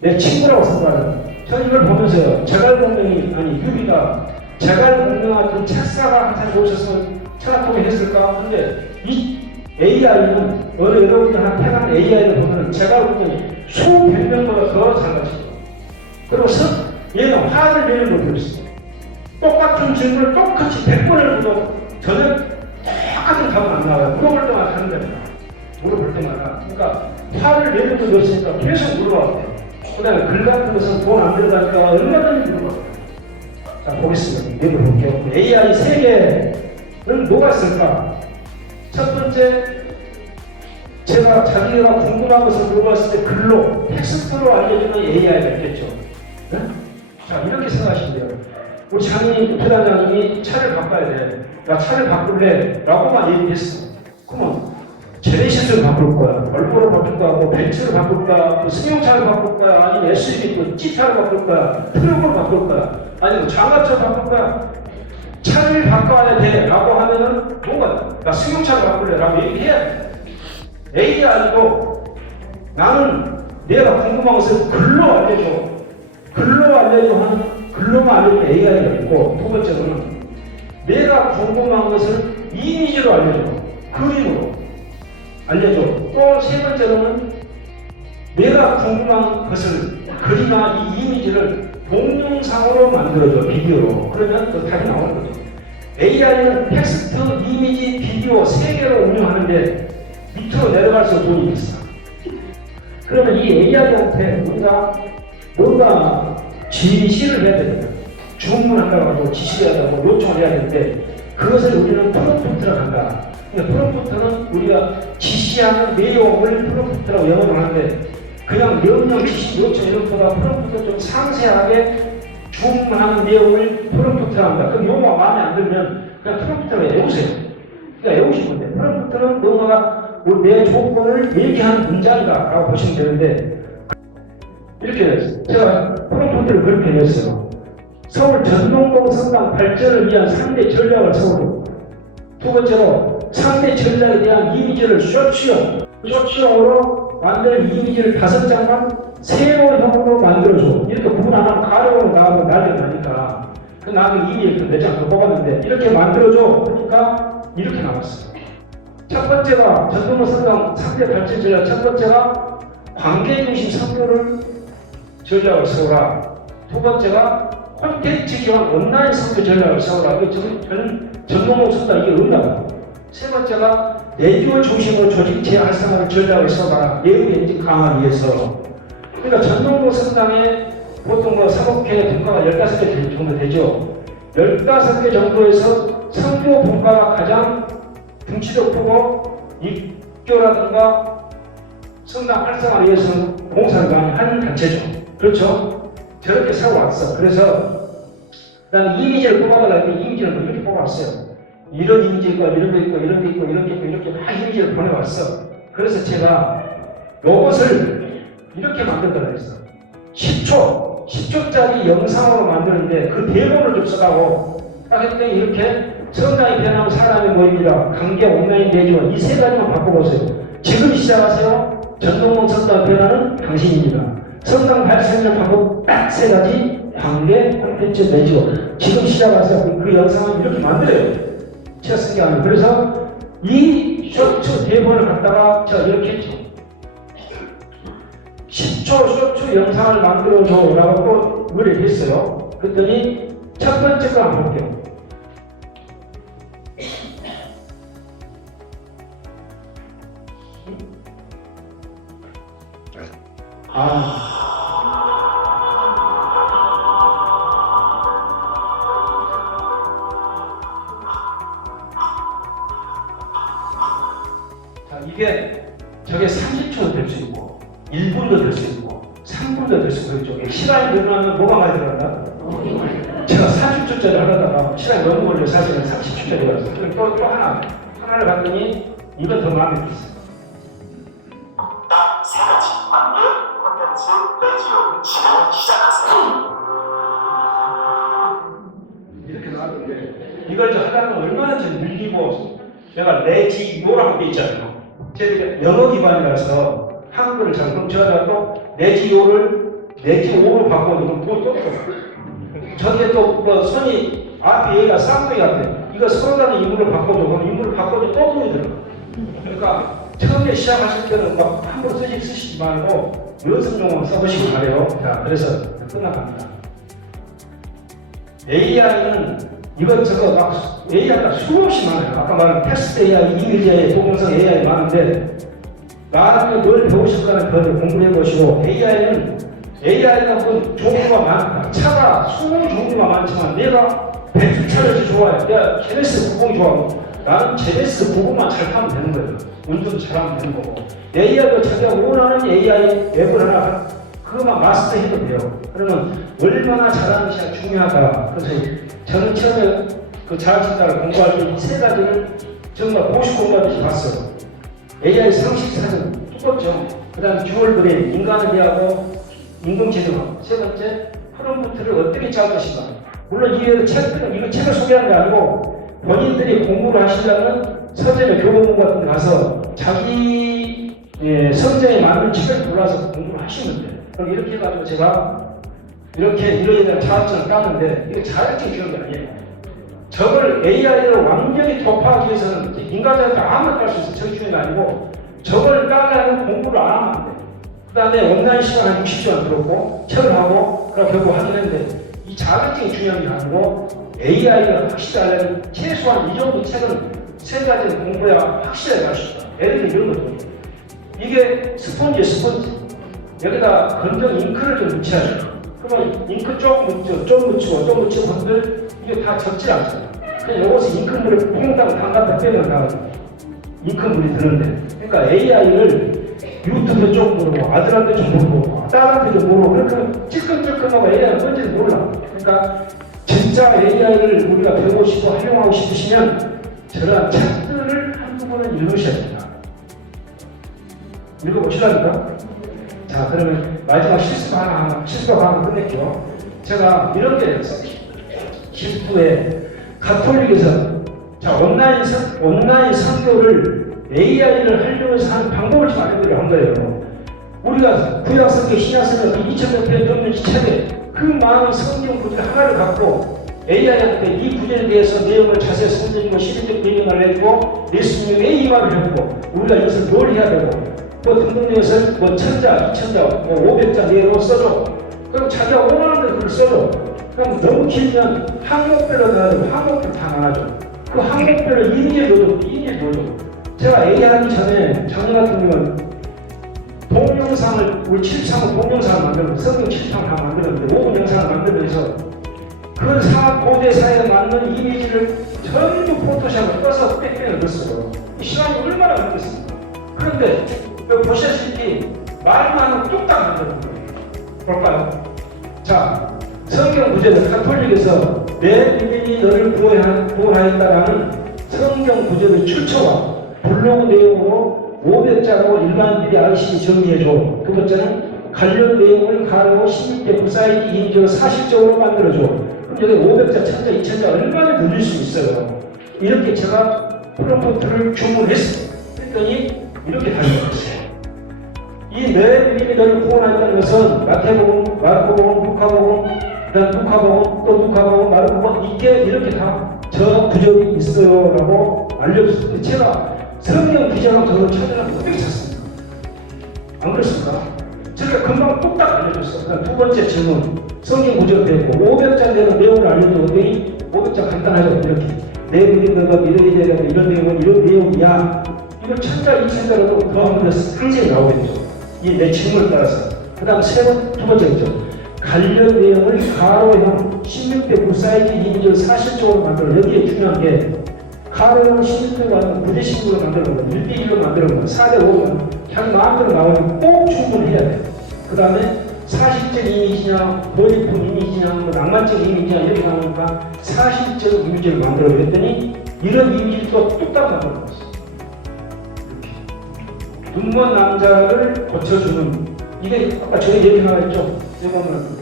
내 친구라고 생각하는 저는 이걸 보면서요. 제갈공명이 아니 유비가 제갈공명한 그 책사가 항상 오셨으면 천하통일 했을까? 근데 이 AI는 어느 여러분들한테 AI를 보면 제갈공명이 수백 명보다 더 잘하시죠. 그리고 얘는 화를 내는 걸 보였어요. 똑같은 질문을 똑같이 100번을 물어도 저는 똑같은 답은 안 나와요. 물어볼 때마다 다른 겁니다. 물어볼 때마다. 그러니까 화를 내는 걸 넣었으니까 계속 물어봤대요. 그 다음에 글 같은 것은 돈 안 들어가니까 얼마든지 물어봤대요. 자, 보겠습니다. 내가 볼게요. AI 세계는 뭐가 있을까? 첫 번째, 제가 자기가 궁금한 것을 물어봤을 때 글로, 텍스트로 알려주는 AI가 있겠죠. 네? 자, 이렇게 생각하시면 돼요. 우리 장인이, 부단장님이 차를 바꿔야 돼. 나 차를 바꿀래. 라고만 얘기했어. 그러면 제네시스를 바꿀 거야. 얼보를 바꿀 거야. 뭐 벤츠를 바꿀 거야. 뭐 승용차를 바꿀 거야. 아니면 SUV, 또 G차를 바꿀 거야. 트럭을 바꿀 거야. 아니면 장갑차를 바꿀 거야. 차를 바꿔야 돼. 라고 하면은 뭔가 나 승용차를 바꿀래. 라고 얘기해야 돼. AI도 나는 내가 궁금한 것을 글로 알려줘. 글로 알려줘 하는 글로만 알려주는 AI가 있고 두 번째로는 내가 궁금한 것을 이미지로 알려줘. 그림으로 알려줘. 또 세 번째로는 내가 궁금한 것을 그리나 이 이미지를 동영상으로 만들어줘. 비디오로. 그러면 그 답이 나오는 거죠. AI는 텍스트, 이미지, 비디오 세 개로 운영하는데 밑으로 내려갈수록 돈이 비싸. 그러면 이 AI한테 우리가 뭔가 지시를 해야 됩니다. 주문한다고 하고 지시를 해야 되고 요청을 해야 되는데 그것을 우리는 프롬프트라고 한다. 그러니까 프롬프트는 우리가 지시하는 내용을 프롬프트라고 영어로 하는데 그냥 명령, 지시, 요청 이런 것보다 프롬프트 좀 상세하게 주문하는 내용을 프롬프트라고 한다. 그 용어가 마음에 안 들면 그냥 프롬프트라고 외우세요. 그러니까 외우시면 돼요. 프롬프트는 뭔가 내 조건을 얘기하는 문장이다라고 보시면 되는데 이렇게 됐어요. 제가 프롬프트를 그렇게 냈어요. 서울 전동공 성당 발전을 위한 3대 전략을 세우고 두 번째로 3대 전략에 대한 이미지를 쇼츠용으로 만든 이미지를 5장만 세로형으로 만들어줘. 이렇게 구분 안 하면 가로로 나오고 난리가 나니까 그 나는 이미지를 4장 더 뽑았는데 이렇게 만들어줘. 그러니까 이렇게 나왔어요. 첫 번째가 전동공 성당 3대 발전 전략 첫 번째가 관계중심 선교를 전략을 세우라. 두 번째가 콘텐츠 기반 온라인 선교 전략을 세우라. 이게 저는 전동공 성당 이게 의미가 세 번째가 내주 중심으로 조직 재활성화를 전략을 세워가라. 내부 엔진 강화를 위해서. 그러니까 전동고 성당에 보통 사법회 분과가 15개 정도 되죠. 15개 정도에서 성교 분과가 가장 등치도 크고 입교라든가 성당 활성화를 위해서 봉사를 많이 하는 단체죠. 그렇죠? 저렇게 세워왔어. 그래서 난 이미지를 뽑아달라고 이미지를 이렇게 뽑아왔어요. 이런 이미지가 이런 게 있고 이런 게 있고 이런 게 있고 이렇게 막 이미지를 보내왔어. 그래서 제가 로봇을 이렇게 만들더라 했어. 10초짜리 영상으로 만드는데 그 대본을 좀 써가고 딱 했더니 이렇게 성장이 변하면 사람이 모입니다. 관계 온라인 대지원 이 세 가지만 바꿔보세요. 지금 시작하세요. 전동공 성장 변화는 당신입니다. 성장 발생하는 방법 딱 세 가지 관계 콘텐츠 내지원 지금 시작하세요. 그 영상을 이렇게 만들어요. 제가 쓴 게 아니에요. 그래서 이 쇼츠 대본을 갖다가 제가 이렇게 했죠. 10초 쇼츠 영상을 만들어줘 라고 의뢰를 했어요. 그랬더니 첫 번째 거 한번 볼게요. 자, 이게 저게 30초도 될 수 있고 1분도 될 수 있고 3분도 될 수 있고 그렇죠. 시간이 늘어나면 뭐가 많이 들어간다? 제가 30초짜리 하려다가 시간이 너무 걸려 사실은 30초짜리 갔어요. 또 하나를 봤더니 이건 더 마음에 들었어요. 딱 세 가지 관계 콘텐츠 내지원 지금 시작하세요. 이렇게 나왔는데 이걸 저 하다가 얼마나 좀 늘리고 제가 내지요라고 돼 있잖아요. 제가 영어 기반이라서 한국어를 잘 훔쳐다가 또 내지오를 바꿔놓으면 또 저기에 또 선이 앞에 얘가 쌍둥이 같아. 이거 서로 다른 인물을 바꿔줘. 그럼 인물을 바꿔줘 또 돈이 들어. 그러니까 처음에 시작하실 때는 막 함부로 쓰시지 말고 연습용으로 써보시기 바래요. 자, 그래서 끝나갑니다. AI는 이것저것 막 AI가 수없이 많아요. 아까 말한 텍스트 AI, 이미지 AI, 동영상 AI 많은데 나중에 뭘 배우실 거는 그걸 공부해 보시고 AI가 그 종류가 많다. 차가 20종류가 많지만 내가 배추차를 좋아해. 내가 제네시스 90 좋아하고 나는 제네시스 90만 잘 타면 되는 거예요. 운전도 잘하면 되는 거고. AI가 자기가 원하는 AI 앱을 하나 그것만 마스터해도 돼요. 그러면 얼마나 잘하는지가 중요하다. 그래서 저는 처음에 그 자격증을 공부할 때 이 세 가지를 정말 고시 공부하듯이 봤어요. AI 상식사는 두껍죠. 그 다음에 듀얼브레인, 인간에 대하고 인공지능. 세 번째, 프롬프트를 어떻게 짤 것인가. 물론 이거 책을 소개하는 게 아니고 본인들이 공부를 하시려면 서점에 교보문 같은 데 가서 자기 성장에 맞는 책을 골라서 공부를 하시면 돼요. 그럼 이렇게 해가지고 제가 이런 자격증을 땄는데 이거 자격증 주는 게 아니에요. 저걸 AI로 완전히突破하기 위해서는 인간자한테 아무나 깔 수 있어요. 저기 주는 게 아니고 저걸 따려면 공부를 안 하면 안 돼요. 그 다음에 온라인 시간 한 60시간 들었고 책을 하고 그럼 결국 하긴 했는데 이 자격증이 중요한 게 아니고 AI가 확실히 하려면 최소한 이 정도 책은 세 가지 공부해야 확실하게 할 수 있다. 예를 들면 이런 거죠. 이게 스펀지. 여기다 건정 잉크를 좀 묻혀야죠. 그러면 잉크 좀 묻히고 한들 이게 다 적지 않잖아요. 그냥 이것을 잉크물에 퐁당 담갔다 빼면 다 잉크물이 드는데. 그러니까 AI를 유튜브에 좀 모르고 아들한테 좀 모르고 딸한테 좀 모르고 그렇게 찔끔찔끔하고 AI는 뭔지도 몰라. 그러니까 진짜 AI를 우리가 배우고 싶고 활용하고 싶으시면 저런 책들을 한두 번은 읽으셔야 됩니다. 읽어보시라니까. 자, 그러면 마지막 실수가 하나 끝낼게요. 제가 이런 게 있어요. 기부에 가톨릭에서 자 온라인 선교를 AI를 하려면서 하는 방법을 좀 알려드리려 한 거예요. 우리가 구약성경, 신약성경 2000몇 편 넘는 책에 그 많은 성경 구절 하나를 갖고 AI한테 이 구절에 대해서 내용을 자세히 설명해주고 시대적 배경을 알려주고 예수님의 이 말을 해주고 우리가 이것을 뭘 해야 되고 또 등등에서 뭐 1000자, 2000자, 뭐 500자 내로 써줘. 그럼 자기가 원하는 대로 그걸 써줘. 그럼 너무 길면 항목별로 나가지고 항목별 다 나눠줘. 그 항목별로 이미지를 넣어줘. 제가 A 하기 전에 작년 같은 경우는 동영상을, 우리 73은 동영상을 만들었는데, 성경 73을 다 만들었는데, 5분 영상을 만들면서 그 고대 사회에 맞는 이미지를 전부 포토샵을 떠서 빽빽을 넣었어요. 이 시간이 얼마나 걸렸습니까? 그런데 여기 보시다시피 말만 하면 뚝딱 만드는 거예요. 볼까요? 자, 성경 구절을 가톨릭에서 내 믿음이 너를 구원하였다라는 성경 구절의 출처와 블로그 내용으로 500자로 일반인들이 알시기 정리해줘. 두 번째는 관련 내용을 가르고 16개 부사이기 인증을 사실적으로 만들어줘. 그럼 여기 500자, 1000자, 2000자 얼마나 늘릴 수 있어요? 이렇게 제가 프롬프트를 주문했어요. 그랬더니 이렇게 가져왔어요. 이 내 믿음이 너를 구원하였다는 것은 마태복음, 마르코복음, 루카복음, 그다음 루카복음, 또 루카복음, 마르코복음 이게 이렇게 다 저 구절이 있어요라고 알려줬어요. 제가 성경 기자가 저를 찾으라고 어떻게 찾습니까? 안 그렇습니까? 제가 금방 뚝딱 알려줬어요. 그다음 두 번째 질문, 성경 구절 되고 500장 되는 내용을 알려줬더니 500장 간단하죠. 이렇게 내 믿음 너가 믿어야 되는 이런 내용은 이런 내용이야. 이걸 1000자, 2000자라도 더 하면 상세히 나오겠죠. 이 내 질문을 따라서. 그 다음 두 번째죠. 관련 내용을 가로형 16대 불사이기 이미지를 사실적으로 만들어. 여기에 중요한 게 가로형 16대가 부대식으로 만드는 거, 1대1로 만드는 거, 4대5는 자기 마음대로 나오면 꼭 충분해야 돼. 그 다음에 사실적 이미지냐, 보이프 이미지냐, 뭐 낭만적 이미지냐 이렇게 나오니까 사실적 이미지를 만들어 그랬더니 이런 이미지를 또 뚝딱 만들어 놨어. 눈먼 남자를 고쳐주는, 이게 아까 저희 얘기 하나 했죠. 이거는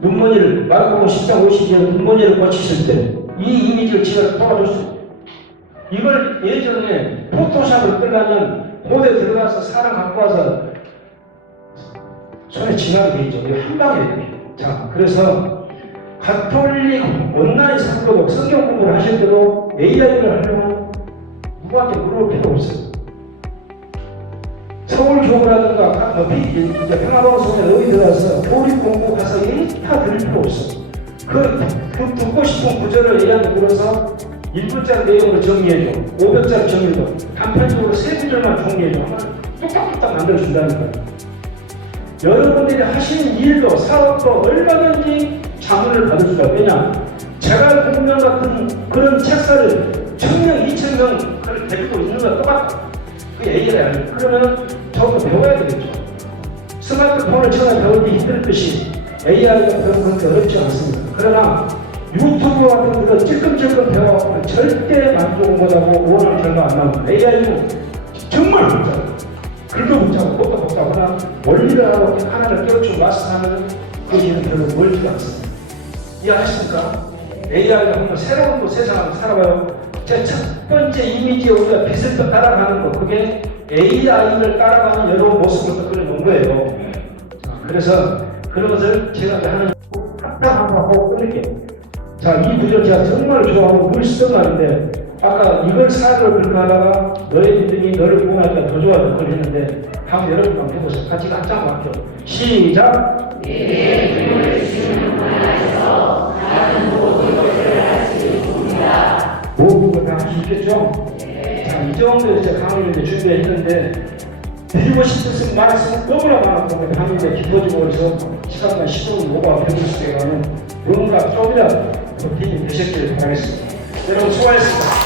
눈먼이를 마르코복음 10장 50절에 눈먼이를 고치실 때 이 이미지를 제가 도와줬어요. 이걸 예전에 포토샵을 끌려면 고대 들어가서 사람 갖고 와서 손에 쥐나게 돼 있죠. 이거 한 방에 이렇게. 자, 그래서 가톨릭 온라인 상고도 성경 공부를 하실 때도 AI를 하려면 누구한테 물어볼 필요 없어요. 서울교구라든가 이제 평화방송에 어디 들어가서 교리 공부 가서 다 들을 필요 없어. 그 듣고 싶은 구절을 AI한테 물어서 1분짜리 내용으로 정리해줘. 500자리 정리해줘. 단편적으로 3구절만 정리해줘. 하면 뚝딱뚝딱 만들어준다니까요. 여러분들이 하시는 일도 사업도 얼마든지 자문을 받을 수가 있어요. 왜냐? 제가 공명 같은 그런 책사를 1000명, 2000명을 데리고 있는 건 똑같아. 그게 AI가 아니에요. 그러면 저도 배워야 되겠죠. 스마트폰을 처음에 배우기 힘들듯이 AI가 배우는 게 어렵지 않습니다. 그러나 유튜브 같은 거 찔끔찔끔 배워가면 절대 만족을 못하고 원하는 결과 안 나옵니다. AI는 정말 못하고 글도 못하고 것도 못하거나 원리를 하고 하나를 껴주고 마스터하면 그 일은 별로 멀지가 않습니다. 이해하십니까? AI가 한번 새로운 또 세상을 살아봐요. 제 첫 번째 이미지에 우리가 빛을 따라가는 거, 그게 AI를 따라가는 여러 모습을 그려놓은 거예요. 그래서 그런 것을 제가 하는 한번 하고 끊을게요. 자, 이 구절 제가 정말 좋아하고 늘 쓰던 말인데, 아까 이걸 사역을 그렇게 하다가 너의 믿음이 너를 구원하니까 더 좋아져 그걸 했는데, 다음 여러분 한번 해보세요. 같이 한 장 맞죠? 시작! 네 믿음을 주는 만에서 나는 모든 것을 할 수 있습니다. 모든 걸 다 할 수 있겠죠? 네. 자, 이 정도 이제 강의를 이제 준비했는데, 드리고 싶은 말씀은 너무나 많았고, 강의에 깊어지고 그래서 시간만 10분 오버가 되고 있을 때는 뭔가 좀이라도 더 힘이 되셨기를 바라겠습니다. 여러분 수고하셨습니다.